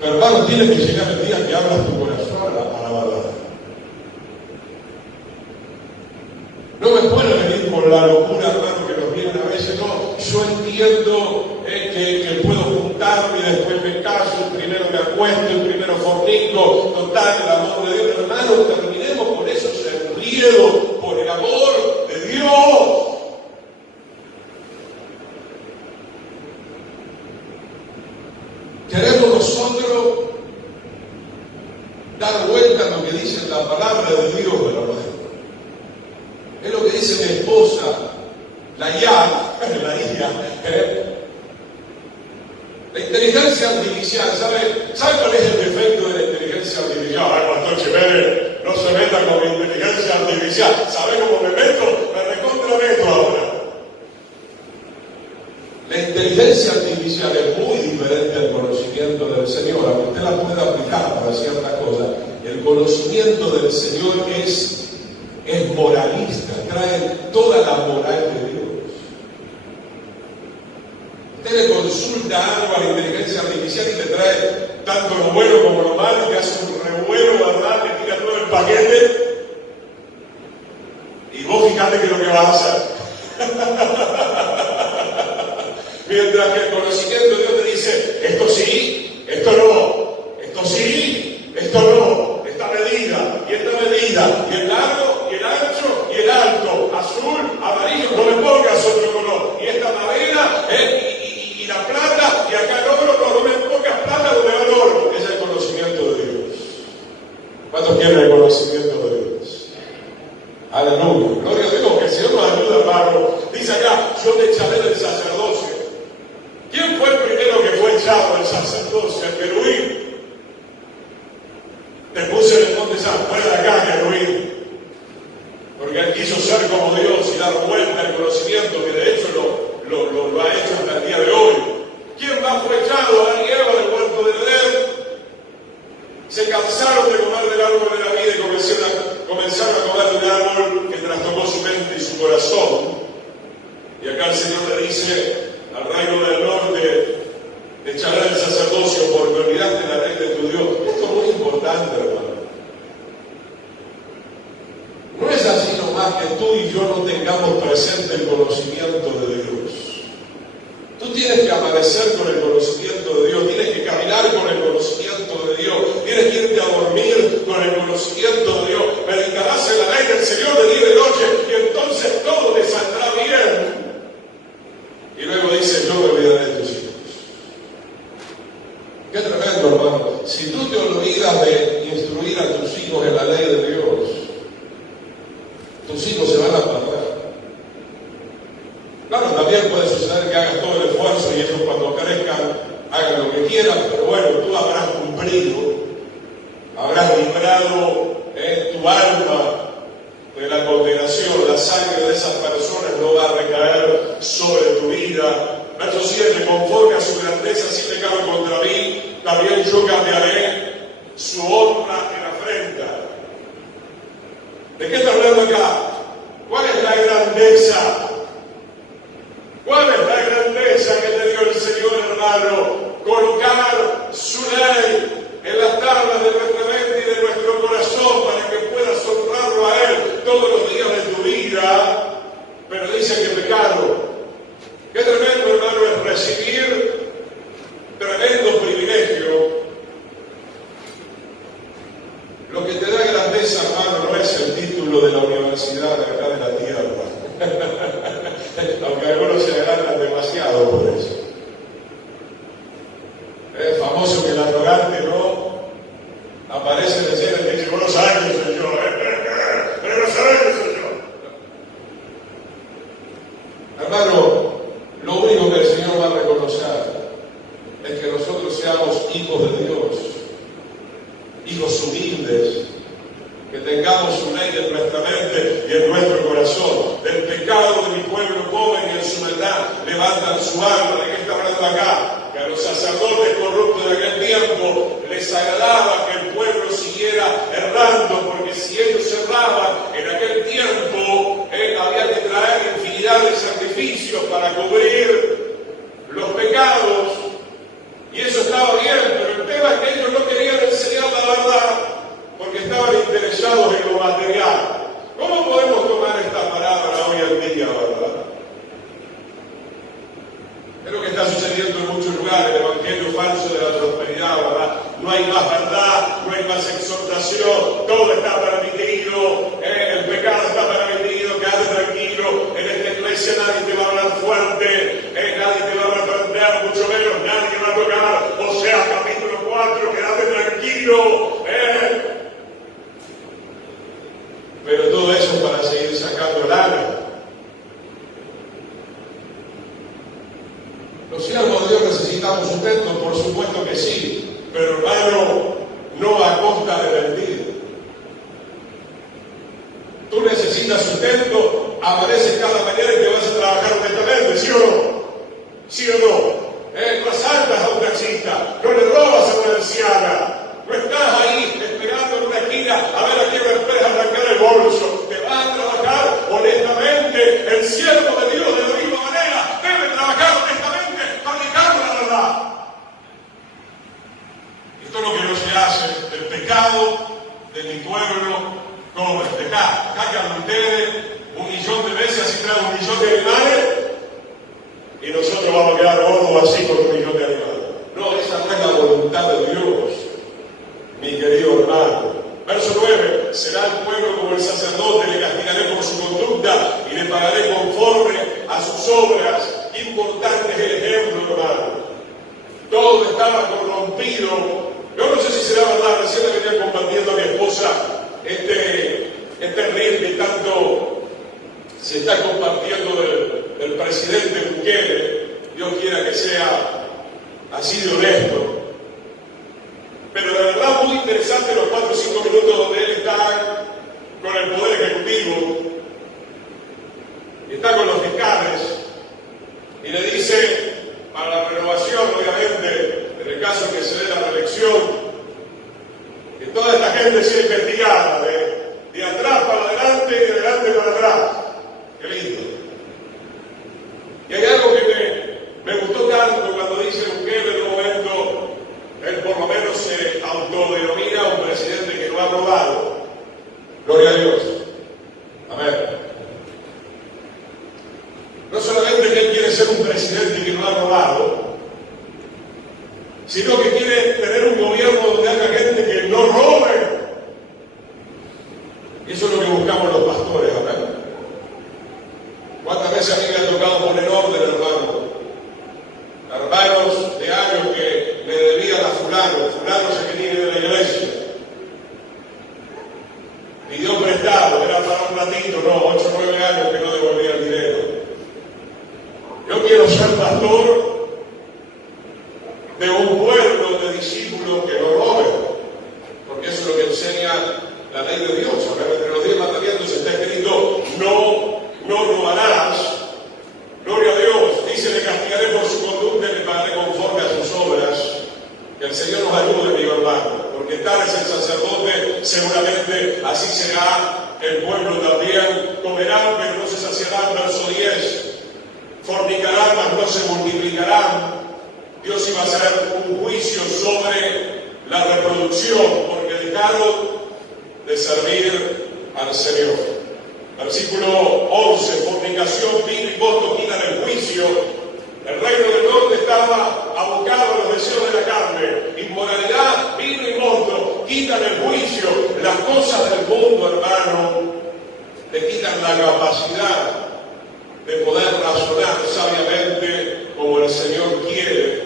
Pero hermano, tiene que llegar el día que abras tu corazón a la verdad. No me puede venir con la locura, hermano, que nos viene a veces. No, yo entiendo que puedo juntarme y después me caso, primero me acuesto, y primero fornico, total, el amor de Dios. Pero hermano, terminemos con esos enriedos por el amor de Dios. Queremos nosotros dar vuelta a lo que dice la palabra de Dios, hermano. Es lo que dice mi esposa, la IA. La inteligencia artificial, ¿sabe cuál es el defecto de la inteligencia artificial? Ay, pastor Chevere, no se meta con mi inteligencia artificial. ¿Sabe cómo me meto? Me recontrameto ahora. La inteligencia artificial es muy diferente al conocimiento del Señor, aunque usted la pueda aplicar para ciertas cosas. El conocimiento del Señor es moralista, trae toda la moral de Dios. Usted le consulta algo a la inteligencia artificial y te trae tanto lo bueno como lo malo, y te hace un revuelo, ¿verdad? Te tira todo el paquete. Y vos fíjate que es lo que vas a hacer. Mientras que el conocimiento de Dios te dice, esto sí, esto no, esto sí, esto no, esta medida, y el largo, y el ancho, y el alto, azul, amarillo, no le pongas otro color, y esta madera, y la plata, y acá el oro, no me pongas plata donde va el oro. Ese es el conocimiento de Dios. ¿Cuántos quieren el conocimiento de Dios? Aleluya, gloria a Dios, que el Señor nos ayuda, hermano. Dice acá, yo te echaré del sacerdocio. ¿Quién fue el primero que fue echado del sacerdocio? El querubín. Te puse en el monte San, fuera de acá, querubín. Porque él quiso ser como Dios y dar vuelta al conocimiento, que de hecho lo ha hecho hasta el día de hoy. ¿Quién más fue echado? Adán y Eva del huerto del Edén. Se cansaron de comer del árbol de la vida y comenzaron a comer de un árbol que trastocó su mente y su corazón. Y acá el Señor le dice al reino del norte, te echará el sacerdocio porque olvidaste la ley de tu Dios. Esto es muy importante, hermano. No es así nomás que tú y yo no tengamos presente el conocimiento de Dios. Tú tienes que amanecer con el conocimiento de Dios, tienes que caminar con el conocimiento de Dios, tienes que irte a dormir con el conocimiento de Dios, meditarás en la ley del Señor de día y de noche, y entonces todo te saldrá bien. Y luego dice, yo me olvidaré de tus hijos. Qué tremendo, hermano. Si tú te olvidas de instruir a tus hijos en la ley de Dios, tus hijos se van a perder. Claro, también puede suceder que hagas todo el esfuerzo y ellos cuando crezcan hagan lo que quieran, pero bueno, tú habrás cumplido, habrás librado tu alma de la condenación, la sangre de esas personas no va a recaer sobre tu vida. Verso 7, conforme a su grandeza, si pecaron contra mí, también yo cambiaré su honra en afrenta. ¿De qué está hablando acá? ¿Cuál es la grandeza? ¿Cuál es la grandeza que te dio el Señor, hermano? Colocar su ley en las tablas de nuestra mente y de nuestro corazón para que puedas honrarlo a Él todos los días de tu vida. Pero dice que pecaron. Qué tremendo, hermano, es recibir tremendo privilegio. Lo que te da grandeza, hermano, no es el título de la universidad de acá de la tierra. hijos de Dios, hijos humildes, que tengamos su ley en nuestra mente y en nuestro corazón. Del pecado de mi pueblo comen y en su maldad levantan su alma. ¿De qué está hablando acá? Que a los sacerdotes corruptos de aquel tiempo les agradaba que el pueblo siguiera errando, porque si ellos erraban en aquel tiempo, había que traer infinidad de sacrificios para cubrir los pecados, y eso estaba bien, pero el tema es que ellos no querían enseñar la verdad, porque estaban interesados en lo material. ¿Cómo podemos tomar esta palabra hoy en día, verdad? Es lo que está sucediendo en muchos lugares, el evangelio falso de la prosperidad, ¿verdad? No hay más verdad, no hay más exhortación, todo está permitido, el pecado está permitido, quédate tranquilo, en esta iglesia nadie te va a hablar fuerte, nadie te va a reprender, mucho menos nadie te va a tocar, Oseas capítulo 4, quédate tranquilo, Pero todo eso es para seguir sacando lana. Los siervos de Dios necesitamos sustento, por supuesto que sí, pero hermano, no a costa de mentir. Tú necesitas sustento, amaneces cada mañana y te vas a trabajar honestamente, ¿sí o no? ¿Sí o no? No asaltas a un taxista, no le robas a una anciana, no estás ahí esperando en una esquina a ver a quién le puedes arrancar el bolso. Te vas a trabajar honestamente. El siervo de Dios de la misma manera debe trabajar honestamente, fabricando la verdad. Esto es lo que no se hace. El pecado de mi pueblo como el pecado. Acá que hablan ustedes 1.000.000 de veces, así traen 1.000.000 de animales, y nosotros vamos a quedar gordos así con 1.000.000 de animales. No, esa no es la voluntad de Dios, mi querido hermano. Verso 9, será el pueblo como el sacerdote, le castigaré por su conducta y le pagaré conforme a sus obras. Qué importante es el ejemplo, hermano. Todo estaba corrompido. Yo no sé si será verdad, recién le venía compartiendo a mi esposa este reel que tanto se está compartiendo del presidente Bukele. Dios quiera que sea así de honesto. Pero de verdad muy interesante los 4 o 5 minutos donde él está con el Poder Ejecutivo, y está con los fiscales, y le dice, para la renovación, obviamente, en el caso que se dé la reelección, que toda esta gente sea investigada, de atrás para adelante y de adelante para atrás. Qué lindo. Y hay algo que me gustó tanto cuando dice Bukele en un momento. Él por lo menos se autodenomina un presidente que no ha robado. Gloria a Dios. Amén. No solamente que él quiere ser un presidente que no ha robado, sino que quiere tener un gobierno donde haya gente que no robe. Y eso es lo que buscamos los pastores, amén. ¿Cuántas veces a mí me ha tocado poner orden, hermano? Hermanos de años que me debían a fulano se quería ir de la iglesia. Pidió prestado, era para un ratito, no, 8 o 9 años que no devolvía el dinero. Yo quiero ser pastor de un pueblo de discípulos que no roben, porque eso es lo que enseña la ley de Dios. Entre los 10 mandamientos está escrito, no robarás. Gloria a Dios, dice, le castigaré por su conducta y le pagaré conforme a sus obras. Que el Señor nos ayude, mi hermano, porque tal es el sacerdote, seguramente así será el pueblo también. Comerán, pero no se saciarán, verso 10. Fornicarán, mas no se multiplicarán. Dios iba a hacer un juicio sobre la reproducción, porque dejaron de servir al Señor. Versículo 11, fornicación, vino y voto quitan el juicio. El reino del norte estaba abocado a los deseos de la carne. Inmoralidad, vino y voto quitan el juicio. Las cosas del mundo, hermano, te quitan la capacidad de poder razonar sabiamente como el Señor quiere.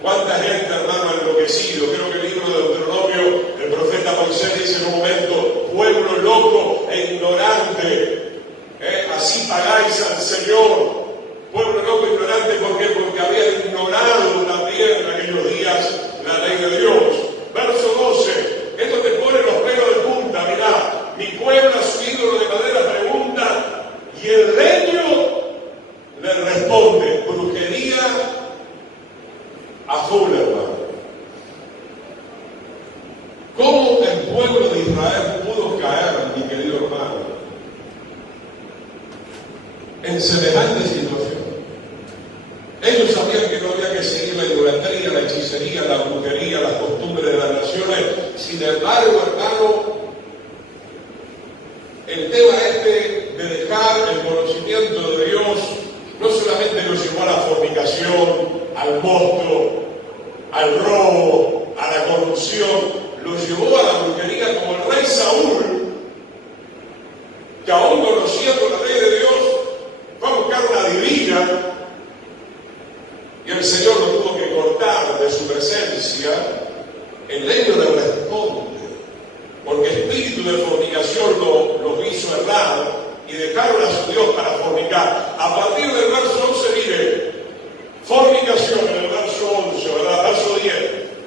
¿Cuánta gente, hermano, ha enloquecido? Creo que el libro de Deuteronomio, el profeta Moisés dice en un momento, pueblo loco e ignorante, así pagáis al Señor. Pueblo loco e ignorante, ¿por qué? Porque habían ignorado también en aquellos días la ley de a full, hermano. ¿Cómo el pueblo de Israel pudo caer, mi querido hermano, en semejante situación? Ellos sabían que no había que seguir la idolatría, la hechicería, la brujería, las costumbres de las naciones. Sin embargo, hermano, el tema de dejar el conocimiento de Dios no solamente los llevó a la fornicación, al mosto, al robo, a la corrupción, los llevó a la brujería como el rey Saúl, que aún conociendo la ley de Dios, fue a buscar una divina, y el Señor lo tuvo que cortar de su presencia. El ley no le responde, porque espíritu de fornicación los hizo errar y dejaron a su Dios para fornicar. A partir del verso 11, mire, fornicación en el verso 11, ¿verdad? Verso 10,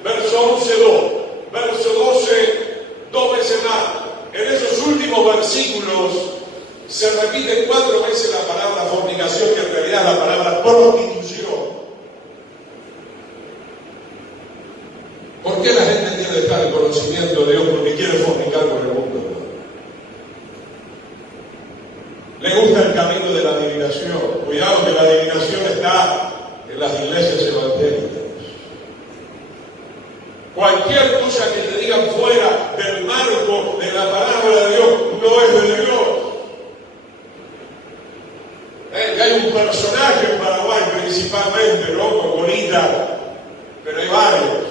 verso 11, 2, verso 12, 2 veces más. En esos últimos versículos se repite 4 veces la palabra fornicación, que en realidad es la palabra prostitución. ¿Por qué la gente quiere dejar el conocimiento de Dios? Porque quiere fornicar con el mundo, hermano. Le gusta el camino de la adivinación. Cuidado que la adivinación está en las iglesias evangélicas. Cualquier cosa que te digan fuera del marco de la palabra de Dios no es de Dios. Que hay un personaje en Paraguay principalmente, ¿no? Con Bonita, pero hay varios.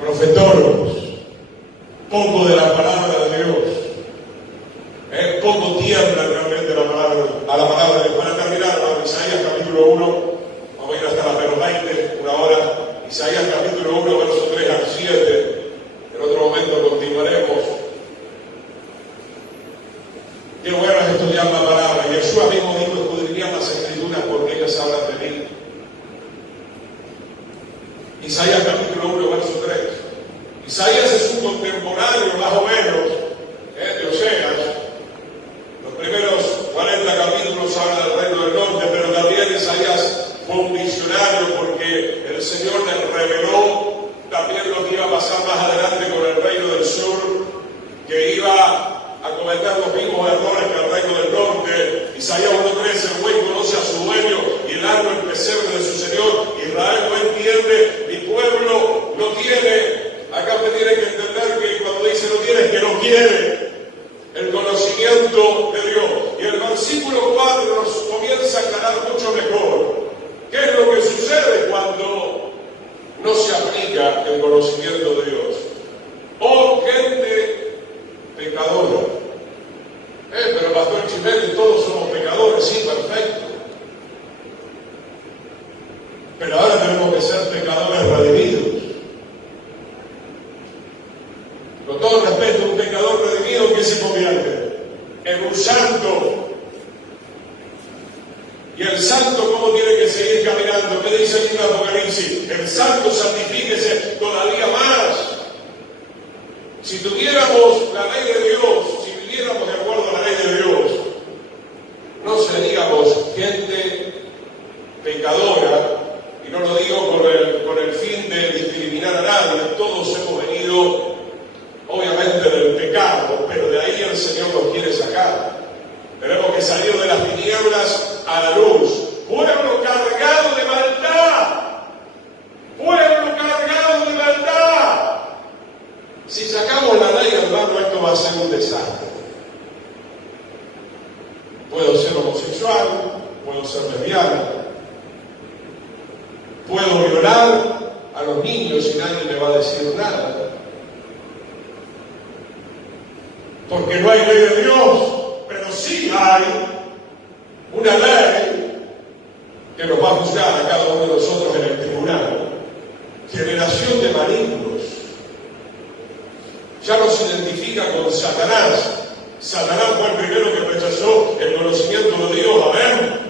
Profetólogos, poco de la palabra de Dios, poco tiembla realmente a la palabra de Dios. Para terminar, Isaías capítulo 1, vamos a ir hasta las menos 20, una hora. Isaías capítulo 1, verso 3 al 7. En otro momento continuaremos. Qué bueno es estudiar la palabra. Yeshua mismo dijo: escudriñad las escrituras porque ellas hablan de mí. Isaías capítulo 1, verso 3. Isaías es un contemporáneo más o menos de Oseas. Los primeros 40 capítulos hablan del reino del norte, pero también Isaías fue un visionario porque el Señor le reveló también lo que iba a pasar más adelante con el reino del sur, que iba a cometer los mismos errores que el reino del norte. Isaías 1:13, el buey conoce a su dueño y el asno el pesebre de su señor. Israel no entiende, mi pueblo no tiene. Acá usted tiene que entender que cuando dice no tiene, es que no quiere el conocimiento de Dios. Y el versículo 4 nos comienza a aclarar mucho mejor qué es lo que sucede cuando no se aplica el conocimiento de Dios. Oh, gente pecadora. Pero Pastor Chimenez, todos somos pecadores, sí, perfecto. Pero ahora tenemos que ser pecadores redimidos. Con todo respeto, un pecador redimido, ¿qué se convierte? En un santo. ¿Y el santo cómo tiene que seguir caminando? ¿Qué dice aquí en Apocalipsis? El santo santifíquese todavía más. Si tuviéramos la ley de Dios, si viviéramos de acuerdo a la ley de Dios, no seríamos gente pecadora, y no lo digo con el fin de discriminar a nadie. Todos hemos venido obviamente del pecado, pero de ahí el Señor nos quiere sacar. Tenemos que salir de las tinieblas a la luz. Pueblo cargado de maldad. Pueblo cargado de maldad. Si sacamos la ley, hermano, esto va a ser un desastre. Puedo ser homosexual, puedo ser lesbiana, puedo violar a los niños y nadie me va a decir nada. Porque no hay ley de Dios, pero sí hay una ley que nos va a juzgar a cada uno de nosotros en el tribunal. Generación de malignos. Ya nos identifica con Satanás. Satanás fue el primero que rechazó el conocimiento de Dios. A ver,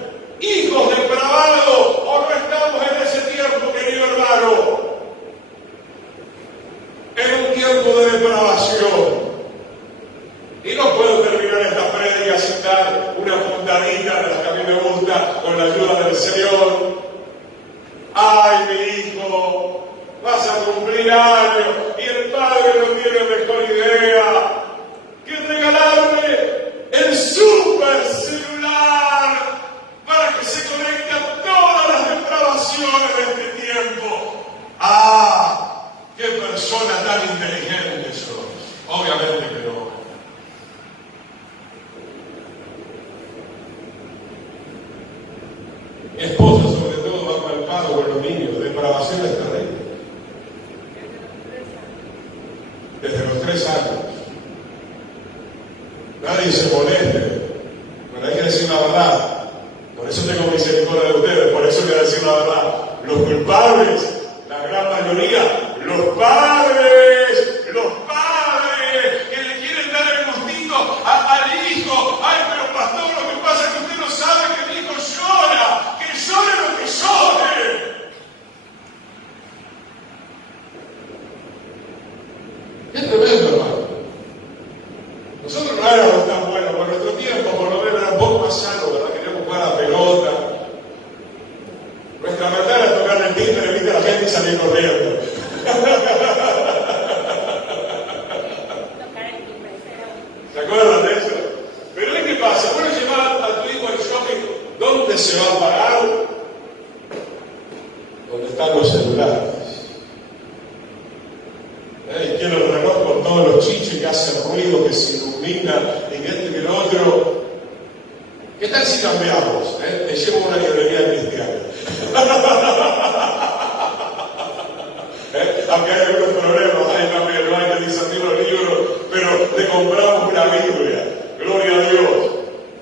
hijos depravados, o no estamos en ese tiempo, querido hermano. En un tiempo de depravación. Y no puedo terminar esta prédica sin dar una puntadita de las que a mí me gusta, con la ayuda del Señor. ¡Ay, mi hijo! Vas a cumplir años y el padre no tiene mejor idea que regalarme el super celular para que se conecte a todas las depravaciones de este tiempo. ¡Ah! ¡Qué persona tan inteligente sos! Obviamente que no. Mi esposa, sobre todo, va palpado con los niños, depravaciones terribles. Desde los 3 años. Nadie se moleste, pero hay que decir la verdad. Por eso tengo misericordia de ustedes, por eso voy a decir la verdad. Los culpables, la gran mayoría, los padres que le quieren dar el gustito al hijo. Ay, pero pastor, lo que pasa es que usted no sabe que mi hijo llora, que llore lo que llore. Es tremendo, hermano. Nosotros no éramos tan buenos, por nuestro tiempo por lo menos era un poco más sano, ¿verdad? Queríamos jugar a la pelota. Nuestra meta era tocar el timbre, viste a la gente y salir corriendo. ¿Se acuerdan de eso? Pero ¿qué pasa? Bueno, llevar a tu hijo al shopping, ¿dónde se va a parar? Donde están los celulares. Y quiero el reloj con todos los chiches que hacen ruido, que se ilumina, y que este y que el otro. ¿Qué tal si cambiamos? Te llevo una librería cristiana. Aunque hay algunos problemas, ahí también no hay que discernir los libros, pero te compramos una Biblia. Gloria a Dios.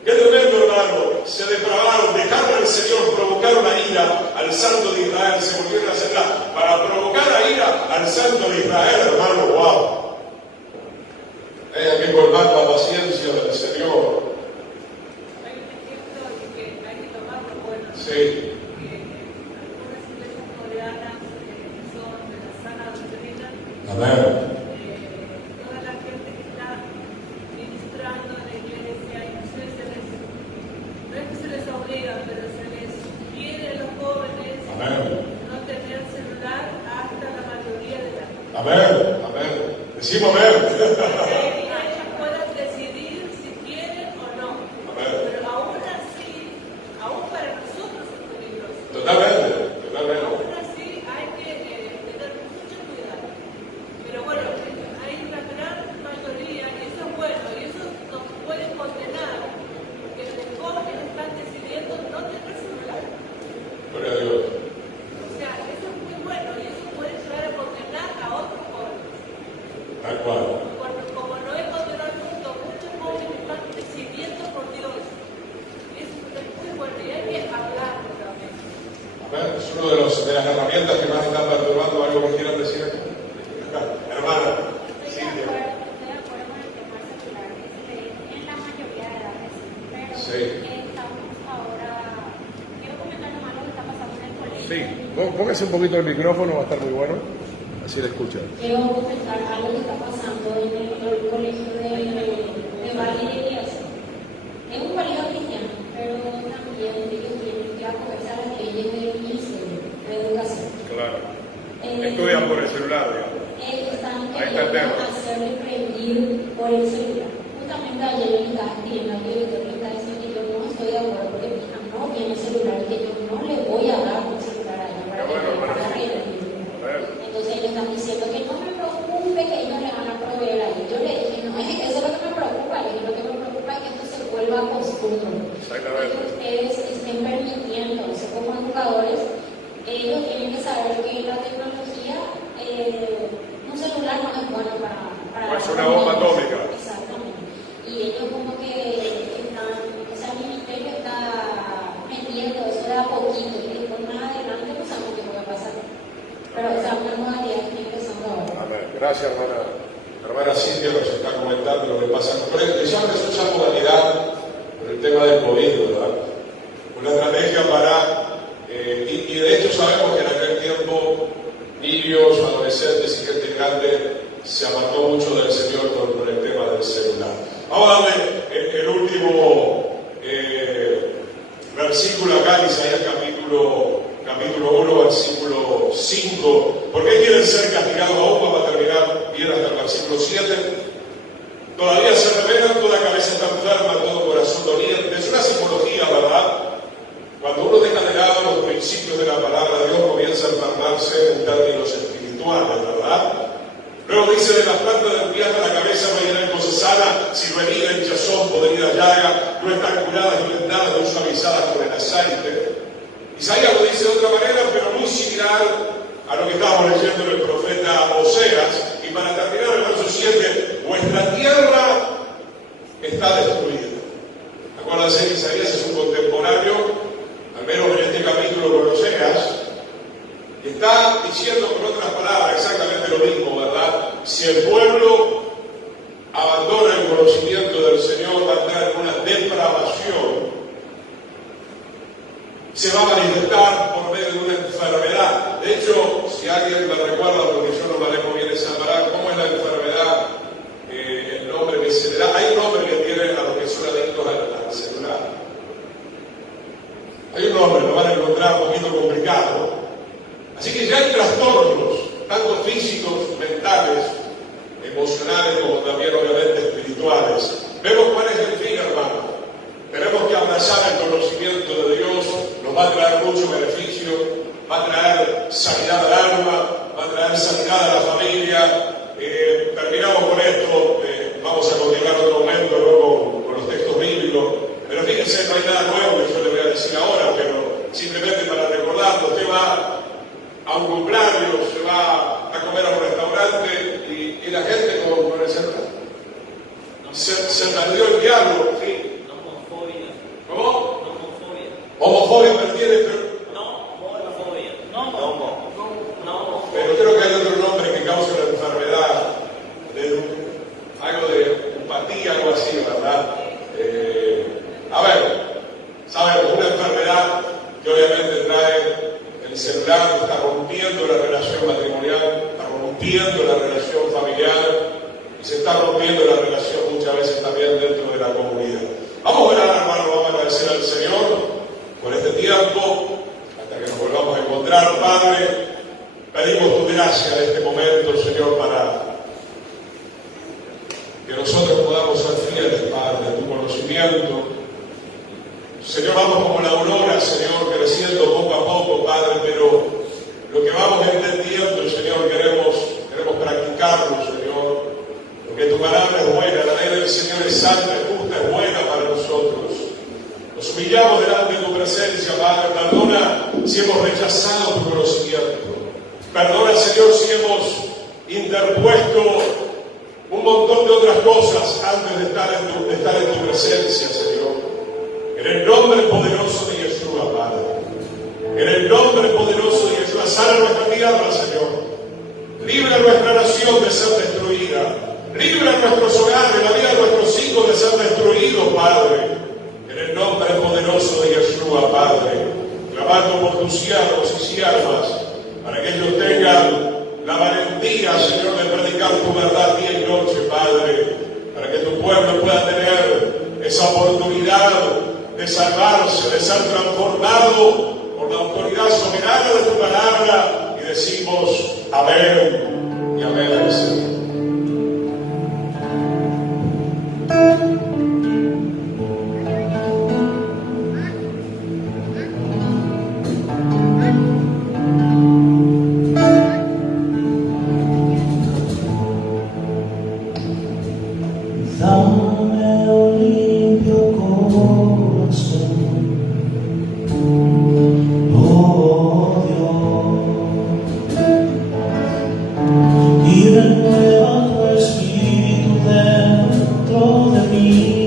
Qué tremendo, hermano. Se depravaron, dejaron al Señor, provocaron a ira al Santo de Israel, se volvieron a acercar para provocar a ira al Santo de Israel, hermano. ¡Wow! Hay que colmar la paciencia del Señor. Hay un ejemplo de que hay que tomarlo bueno. Sí. Algunas iglesias coreanas son de la sana doctrina. Amén. Toda la gente que está ministrando en la iglesia, y no es que se les obliga, pero se les sugiere a los jóvenes no tener celular hasta la mayoría de edad. Amén. Amén. Decimos amén. Que ellos puedan decidir si quieren o no. Amén. Pero aún así, aún para nosotros es peligroso. Totalmente. Totalmente. Aún así hay que tener mucho cuidado. Pero bueno, hay una gran mayoría, y eso es bueno, y eso nos puede condenar, porque los jóvenes están decidiendo no tener celular. Gloria a Dios. O sea, eso es muy bueno, y eso puede llegar a condenar a otros jóvenes. Tal cual. Como no es condenado al mundo, muchos jóvenes están decidiendo por Dios. Eso es muy bueno, y hay que hablarlo también. Amén. Es una de las herramientas que más están perturbando. ¿Algo que quieran decir aquí? Hermana. Estoy de acuerdo con el tema celular que se ve en la mayoría de edades, pero Sí. estamos ahora, quiero comentar nomás lo que está pasando en el colegio. Sí, póngase un poquito el micrófono, va a estar muy bueno, así le escuchan. Quiero comentar algo que está pasando en el colegio de Valle de Iglesia. Es un colegio cristiano, pero también ellos tienen que acogerse a las leyes del Ministerio de Educación. Claro. Estudian por el celular, digamos. Ellos están Ahí está el queriendo tema. hacerle prohibir por el celular. Justamente ayer me estaba escribiendo al director, me está diciendo que yo no estoy de acuerdo porque mi hija no tiene celular y que yo no le voy a dar un celular a ella para que para que entonces ellos están diciendo que no me preocupe, que ellos le van a proveer a ella. Yo le dije, no, eso es lo que me preocupa, le dije, lo que me preocupa es que esto se vuelva costumbre. Exactamente. Que ustedes estén permitiendo, o sea, como educadores, ellos tienen que saber que la tecnología, un celular no es bueno para Es una bomba atómica. Exactamente. Y ellos como que están, o sea, el ministerio está metiendo eso de a poquito, y después más adelante no sabemos qué va a pasar. Pero esa es una modalidad que está empezando ahora. Amén. Gracias, hermana. Hermana Cintia nos está comentando lo que pasa con esto. Ya empezó esa modalidad por el tema del COVID, ¿verdad? Una estrategia para... y de hecho sabemos que en aquel tiempo niños, adolescentes y gente grande se apartó mucho del Señor con el tema del celular. Vamos a darle el último versículo acá en Isaías capítulo 1, versículo 5. ¿Por qué quieren ser castigados aún? Vamos a terminar bien hasta el versículo 7. Todavía se revelan, toda cabeza está enferma, todo corazón doliente. Es una simbología, ¿verdad? Cuando uno deja de lado los principios de la palabra de Dios, comienza a enfermarse en términos espirituales, ¿verdad? Luego dice, de la planta del pie hasta la cabeza no hay gran cosa sana, sino herida, hinchazón, podrida llaga, no están curadas ni vendadas, no suavizadas con el aceite. Isaías lo dice de otra manera, pero muy similar a lo que estábamos leyendo en el profeta Oseas. Y para terminar el verso 7, vuestra tierra está destruida. Acuérdense que Isaías es un contemporáneo, al menos en este capítulo con Oseas, y está diciendo con otras palabras exactamente lo mismo, ¿verdad? Si el pueblo abandona el conocimiento del Señor, va a entrar en una depravación, se va a manifestar por medio de una enfermedad. De hecho, si alguien me recuerda, porque yo no manejo bien esa palabra, ¿cómo es la enfermedad? El nombre que se le da. Hay un nombre que tiene a los que son adictos al celular. Hay un nombre, lo van a encontrar un poquito complicado. Así que ya hay trastornos, tanto físicos, mentales, emocionales, como también obviamente espirituales. Vemos cuál es el fin, hermano. Tenemos que abrazar el conocimiento de Dios, nos va a traer mucho beneficio, va a traer sanidad al alma, va a traer sanidad a la familia. Terminamos con esto, vamos a continuar otro momento, ¿no? con los textos bíblicos. Pero fíjense, no hay nada nuevo que yo le voy a decir ahora, pero simplemente para recordarlo, usted va a un cumpleaños, se va a comer a un restaurante y la gente con el celular. Se perdió el diálogo, ¿sí? ¿Cómo? Homofobia pertiene, pero... Pero creo que hay otro nombre que causa la enfermedad, algo de empatía, algo así, ¿verdad? A ver, sabemos, una enfermedad que obviamente trae el celular, está rompiendo la relación matrimonial, está rompiendo la relación familiar y se está rompiendo la relación muchas veces también dentro de la comunidad. Vamos a orar, hermano, vamos a agradecer al Señor por este tiempo, hasta que nos volvamos a encontrar, Padre. Pedimos tu gracia en este momento, Señor, para que nosotros podamos ser fieles, Padre, a tu conocimiento. Señor, vamos como la aurora, Señor, creciendo poco a poco, Padre, pero lo que vamos entendiendo, Señor, queremos practicarlo, Señor, porque tu palabra es buena, la ley del Señor es santa, es justa, es buena para nosotros. Nos humillamos delante de tu presencia, Padre. Perdona si hemos rechazado tu conocimiento. Perdona, Señor, si hemos interpuesto un montón de otras cosas antes de estar en tu presencia, Señor. En el nombre poderoso de Yeshua, Padre. En el nombre poderoso de Yeshua, sana nuestra tierra, Señor. Libra nuestra nación de ser destruida. Libra nuestros hogares, la vida de nuestros hijos de ser destruidos, Padre. En el nombre poderoso de Yeshua, Padre. Clamando por tus siervos y siervas, para que ellos tengan la valentía, Señor, de predicar tu verdad día y noche, Padre. Para que tu pueblo pueda tener esa oportunidad de salvarse, de ser transformado por la autoridad soberana de tu palabra, y decimos amén y amén, Señor. Dentro de mí.